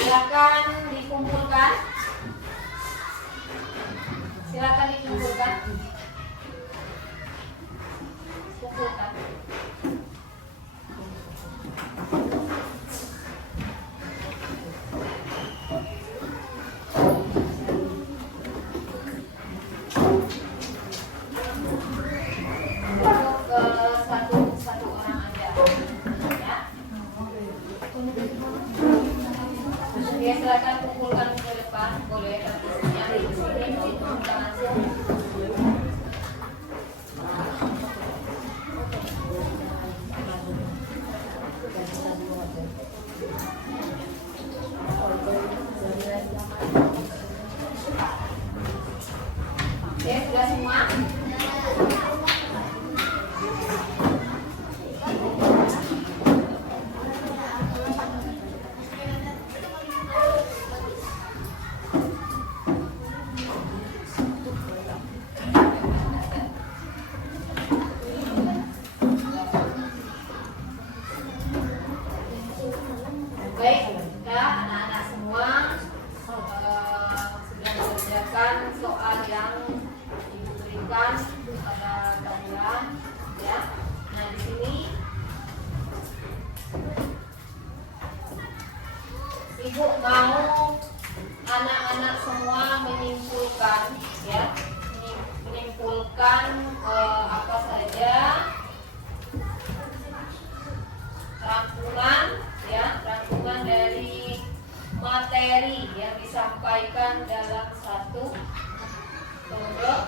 silakan dikumpulkan. Silakan dikumpulkan. Kumpulkan. Untuk satu orang aja. Ya. Oke, silakan kumpulkan ke depan. Boleh yang di sini kita langsung. Oke, sudah semua? Baik, kita anak-anak semua sudah mengerjakan soal yang diberikan pada kalian, ya. Nah, di sini Ibu mau anak-anak semua menyimpulkan, ya, menyimpulkan apa saja rangkuman, ya, rangkuman dari materi yang disampaikan dalam satu pondok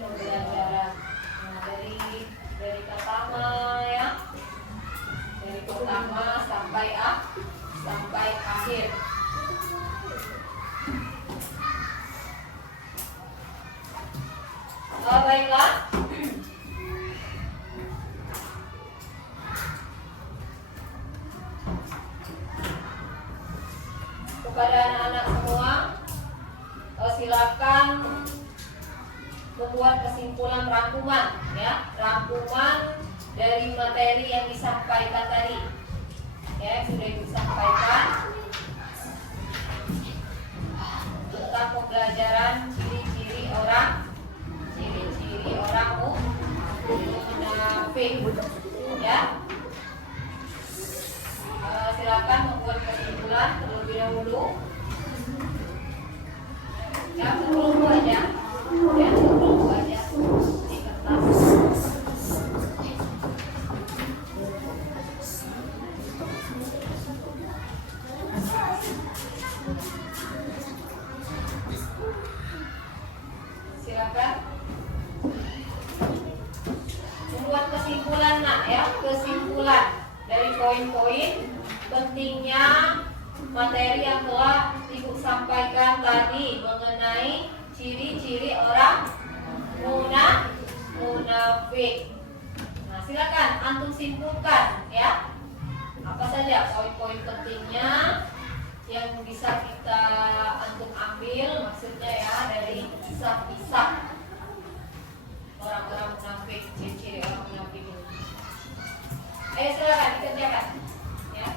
pembelajaran. Nah, dari pertama, ya, dari pertama sampai akhir. Baiklah. Kepada anak-anak semua, silakan membuat kesimpulan rangkuman, ya, rangkuman dari materi yang disampaikan tadi, ya, yang sudah disampaikan tentang pembelajaran ciri-ciri orang munafik, ya. Silakan membuat kesimpulan terlebih dahulu. Ya, sebelum aja. Ya, sebelum aja di kertas. Silakan membuat kesimpulan, nak, ya, kesimpulan dari poin-poin pentingnya materi yang telah Ibu sampaikan tadi mengenai ciri-ciri orang munafik. Nah, silakan antum simpulkan, ya, apa saja poin-poin pentingnya yang bisa kita antum ambil, maksudnya, ya, dari kisah-kisah orang-orang munafik, ciri-ciri orang munafik ini. Ayo silakan dikerjakan, ya.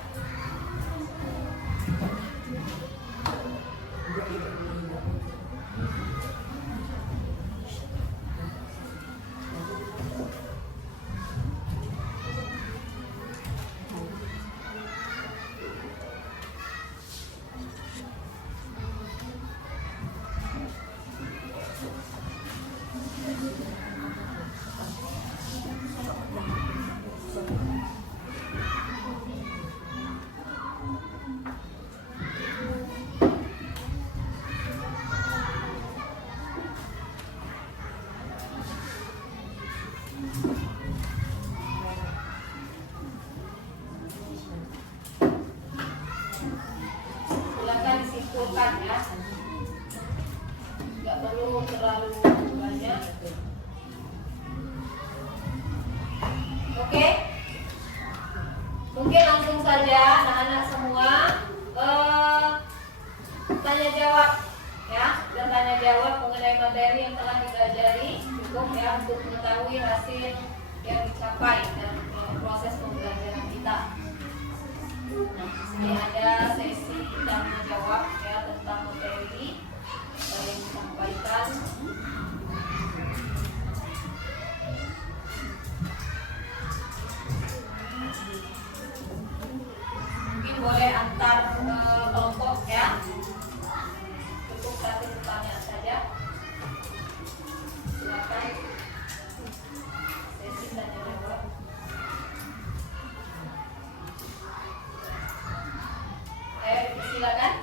Silakan disimpulkan, ya, nggak perlu terlalu banyak. Oke, mungkin langsung saja anak-anak semua tanya jawab, ya, dan tanya jawab mengenai materi yang telah dipelajari, cukup, ya, untuk mengetahui hasil yang dicapai dan proses pembelajaran kita. Nah, di sini ada sesi dan menjawab ya tentang materi yang disampaikan. Mungkin boleh antar kelompok ya. Cukup satu pertanyaan saja. Silakan. Sesi tanya jawab. Silakan.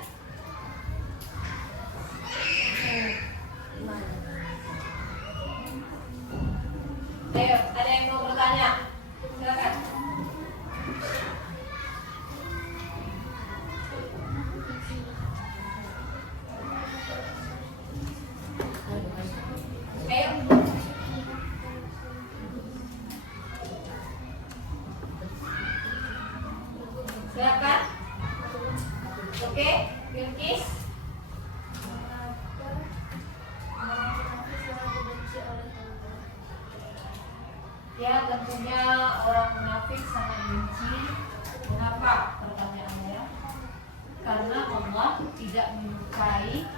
Ayo, ada yang mau bertanya? Silakan. Ayo. Silakan. Oke, Bilkis. Ya, tentunya orang munafik sangat benci. Mengapa? Pertanyaannya. Karena Allah tidak menyukai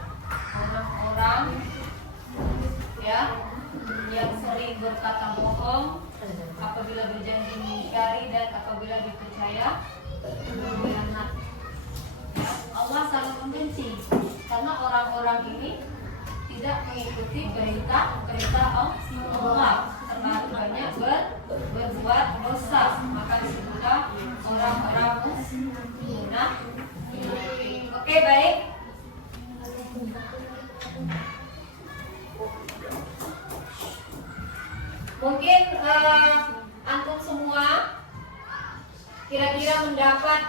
orang-orang ya yang sering berkata bohong, apabila berjanji mengingkari, dan apabila dipercaya berkhianat. Ya, Allah sangat membenci karena orang-orang ini tidak mengikuti perintah Allah, terlalu banyak berbuat dosa, maka disebutlah orang-orang munafik. Oke, baik. Mungkin antum semua kira-kira mendapat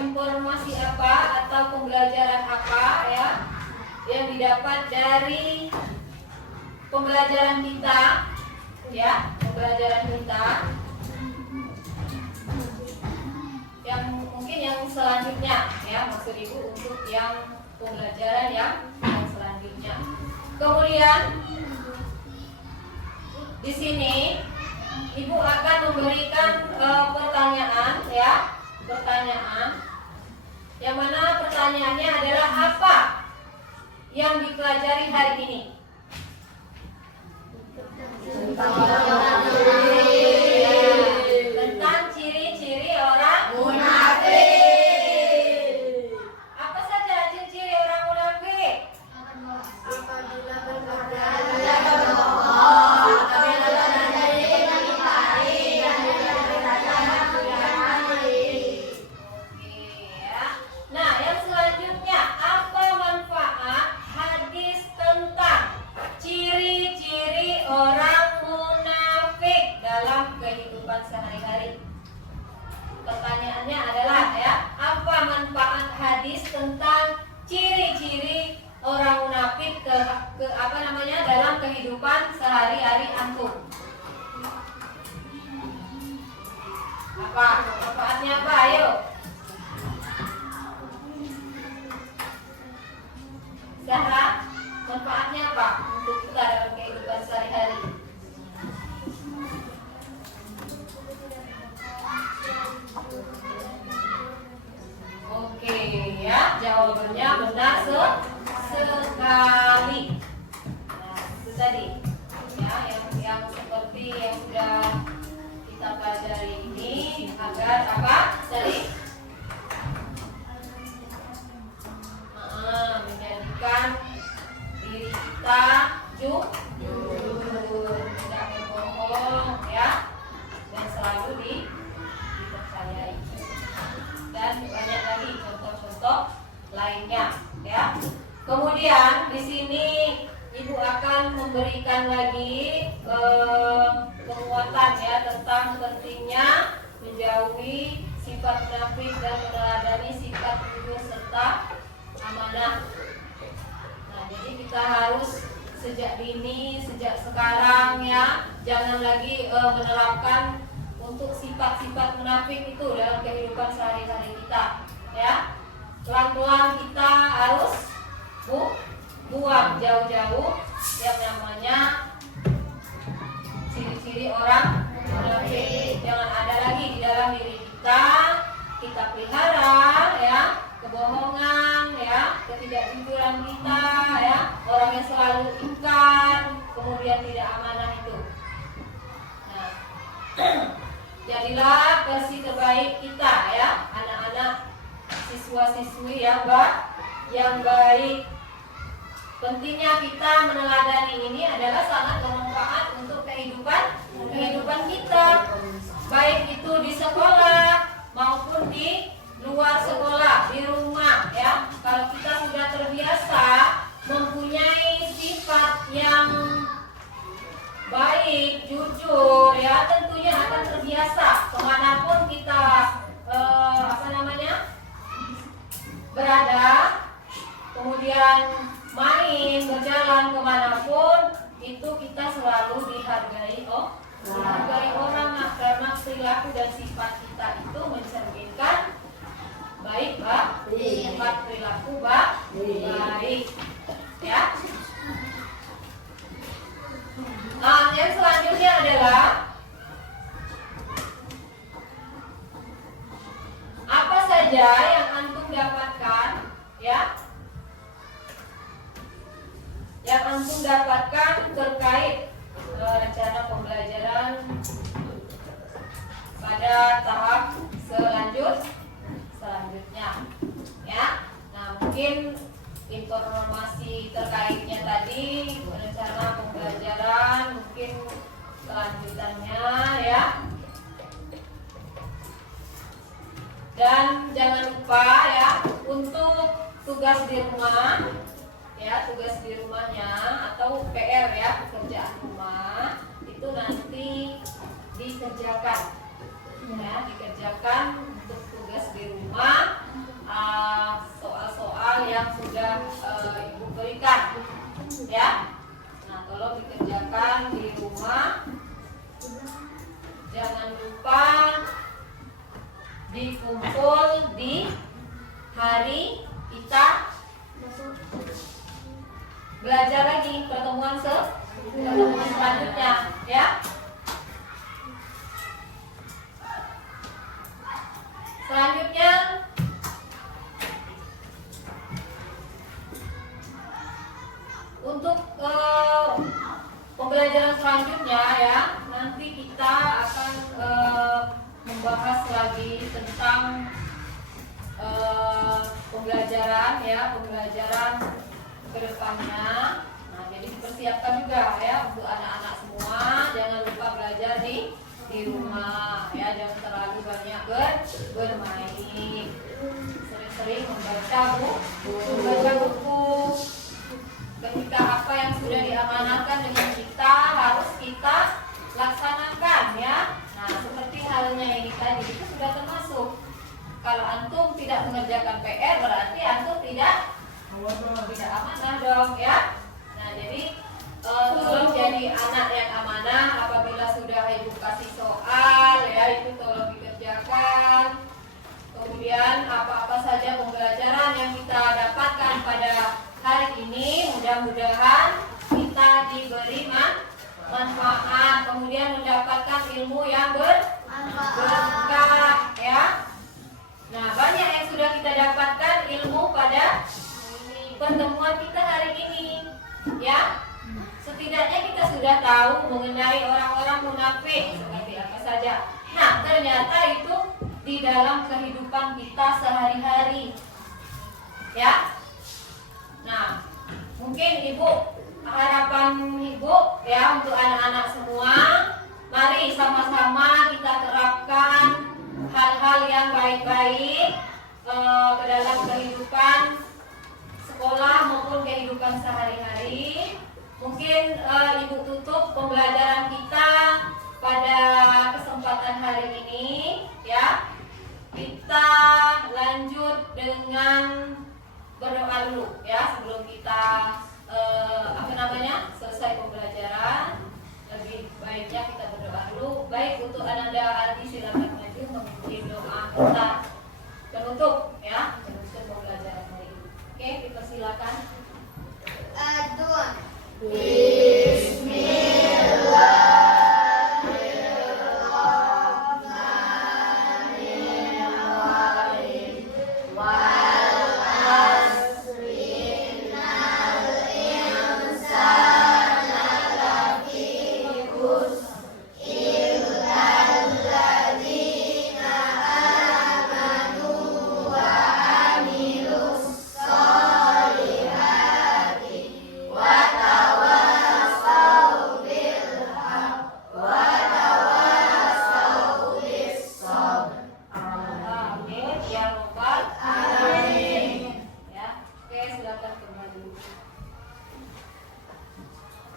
informasi apa atau pembelajaran apa ya yang didapat dari pembelajaran kita ya, pembelajaran kita yang mungkin yang selanjutnya ya, maksud ibu untuk yang pembelajaran yang selanjutnya. Kemudian di sini ibu akan memberikan pertanyaan ya, pertanyaan yang mana pertanyaannya adalah apa yang dipelajari hari ini? Tentang ciri-ciri orang munafik. Apa saja ciri-ciri orang munafik? Apabila berkata Nah, yang selanjutnya, apa manfaat hadis tentang ciri-ciri orang munafik dalam kehidupan sehari-hari? Pertanyaannya adalah ya, apa manfaat hadis tentang ciri-ciri orang munafik dalam kehidupan sehari-hari antum? Apa manfaatnya apa? Ayo. Zahra, manfaatnya apa untuk kita dalam kehidupan sehari-hari? Oke ya, jawabannya benar sekali. Nah, itu tadi ya, yang seperti yang sudah kita pelajari ini agar apa tadi? Menjadikan diri kita jujur, tidak berbohong ya, dan selalu dipercayai. Dan banyak lagi contoh-contoh lainnya ya. Kemudian di sini ibu akan memberikan lagi penguatan ya tentang pentingnya menjauhi sifat munafik dan meneladani sifat jujur serta amanah. Nah, jadi kita harus sejak dini, sejak sekarang ya, jangan lagi menerapkan untuk sifat-sifat munafik itu dalam kehidupan sehari-hari kita ya. Pelan-pelan kita harus buang jauh-jauh yang namanya ciri-ciri orang munafik. Jangan ada lagi di dalam diri kita. Kita pelihara ya kebohongan, jadilah versi terbaik kita ya, anak-anak siswa-siswi yang baik. Pentingnya kita meneladani ini adalah sangat bermanfaat untuk kehidupan kita, baik itu di sekolah maupun di luar sekolah, di rumah ya. Kalau kita sudah terbiasa mempunyai sifat yang baik, jujur ya, tentunya akan terbiasa kemanapun kita berada, kemudian main, berjalan kemanapun, itu kita selalu dihargai orang. Nah, karena perilaku dan sifat kita itu mencerminkan baik sifat perilaku baik ya. Nah, yang selanjutnya adalah apa saja yang antum dapatkan ya, yang antum dapatkan terkait rencana pembelajaran pada tahap selanjutnya ya. Nah, mungkin informasi terkaitnya tadi rencana pembelajaran mungkin kelanjutannya ya. Dan jangan lupa ya, untuk tugas di rumah ya, tugas di rumahnya atau PR ya, pekerjaan rumah itu nanti dikerjakan ya, dikerjakan untuk tugas di rumah, soal-soal yang sudah ibu berikan ya. Nah, tolong dikerjakan di rumah. Jangan lupa dikumpul di hari kita belajar lagi, pertemuan selanjutnya ya. Selanjutnya untuk pembelajaran selanjutnya ya, nanti kita akan membahas lagi tentang pembelajaran ya, pembelajaran kedepannya. Nah, jadi dipersiapkan juga ya untuk anak-anak semua, jangan lupa belajar di rumah ya, jangan terlalu banyak bermain, sering-sering membaca buku. Ketika apa yang sudah diamanahkan dengan kita harus kita laksanakan ya. Nah, seperti halnya ini tadi itu sudah termasuk. Kalau antum tidak mengerjakan PR berarti antum tidak amanah dong ya. Nah, jadi tolong jadi anak yang amanah. Apabila sudah ibu kasih soal ya, itu tolong dikerjakan. Kemudian apa-apa saja pembelajaran yang kita dapatkan pada hari ini, mudah-mudahan kita diberi manfaat, kemudian mendapatkan ilmu yang berkah ya. Nah, banyak yang sudah kita dapatkan ilmu pada pertemuan kita hari ini ya. Setidaknya kita sudah tahu mengenai orang-orang munafik seperti apa saja. Nah, ternyata itu di dalam kehidupan kita sehari-hari ya. Nah, mungkin harapan ibu ya untuk anak-anak semua, mari sama-sama kita terapkan hal-hal yang baik-baik ke dalam kehidupan sekolah maupun kehidupan sehari-hari. Mungkin ibu tutup pembelajaran kita pada kesempatan hari ini ya. Kita lanjut dengan berdoa dulu ya sebelum kita selesai pembelajaran. Lebih baiknya kita berdoa dulu. Baik, untuk Ananda Aldi silakan maju memimpin doa kita penutup ya, penutup pembelajaran hari ini. Oke, dipersilakan. Adun. Bismillahirrahmanirrahim.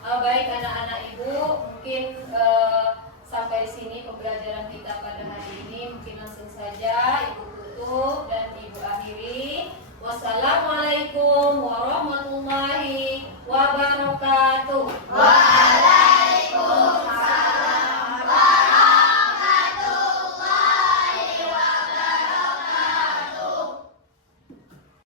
Baik anak-anak ibu, mungkin sampai di sini pembelajaran kita pada hari ini. Mungkin langsung saja ibu tutup dan ibu akhiri. Wassalamualaikum warahmatullahi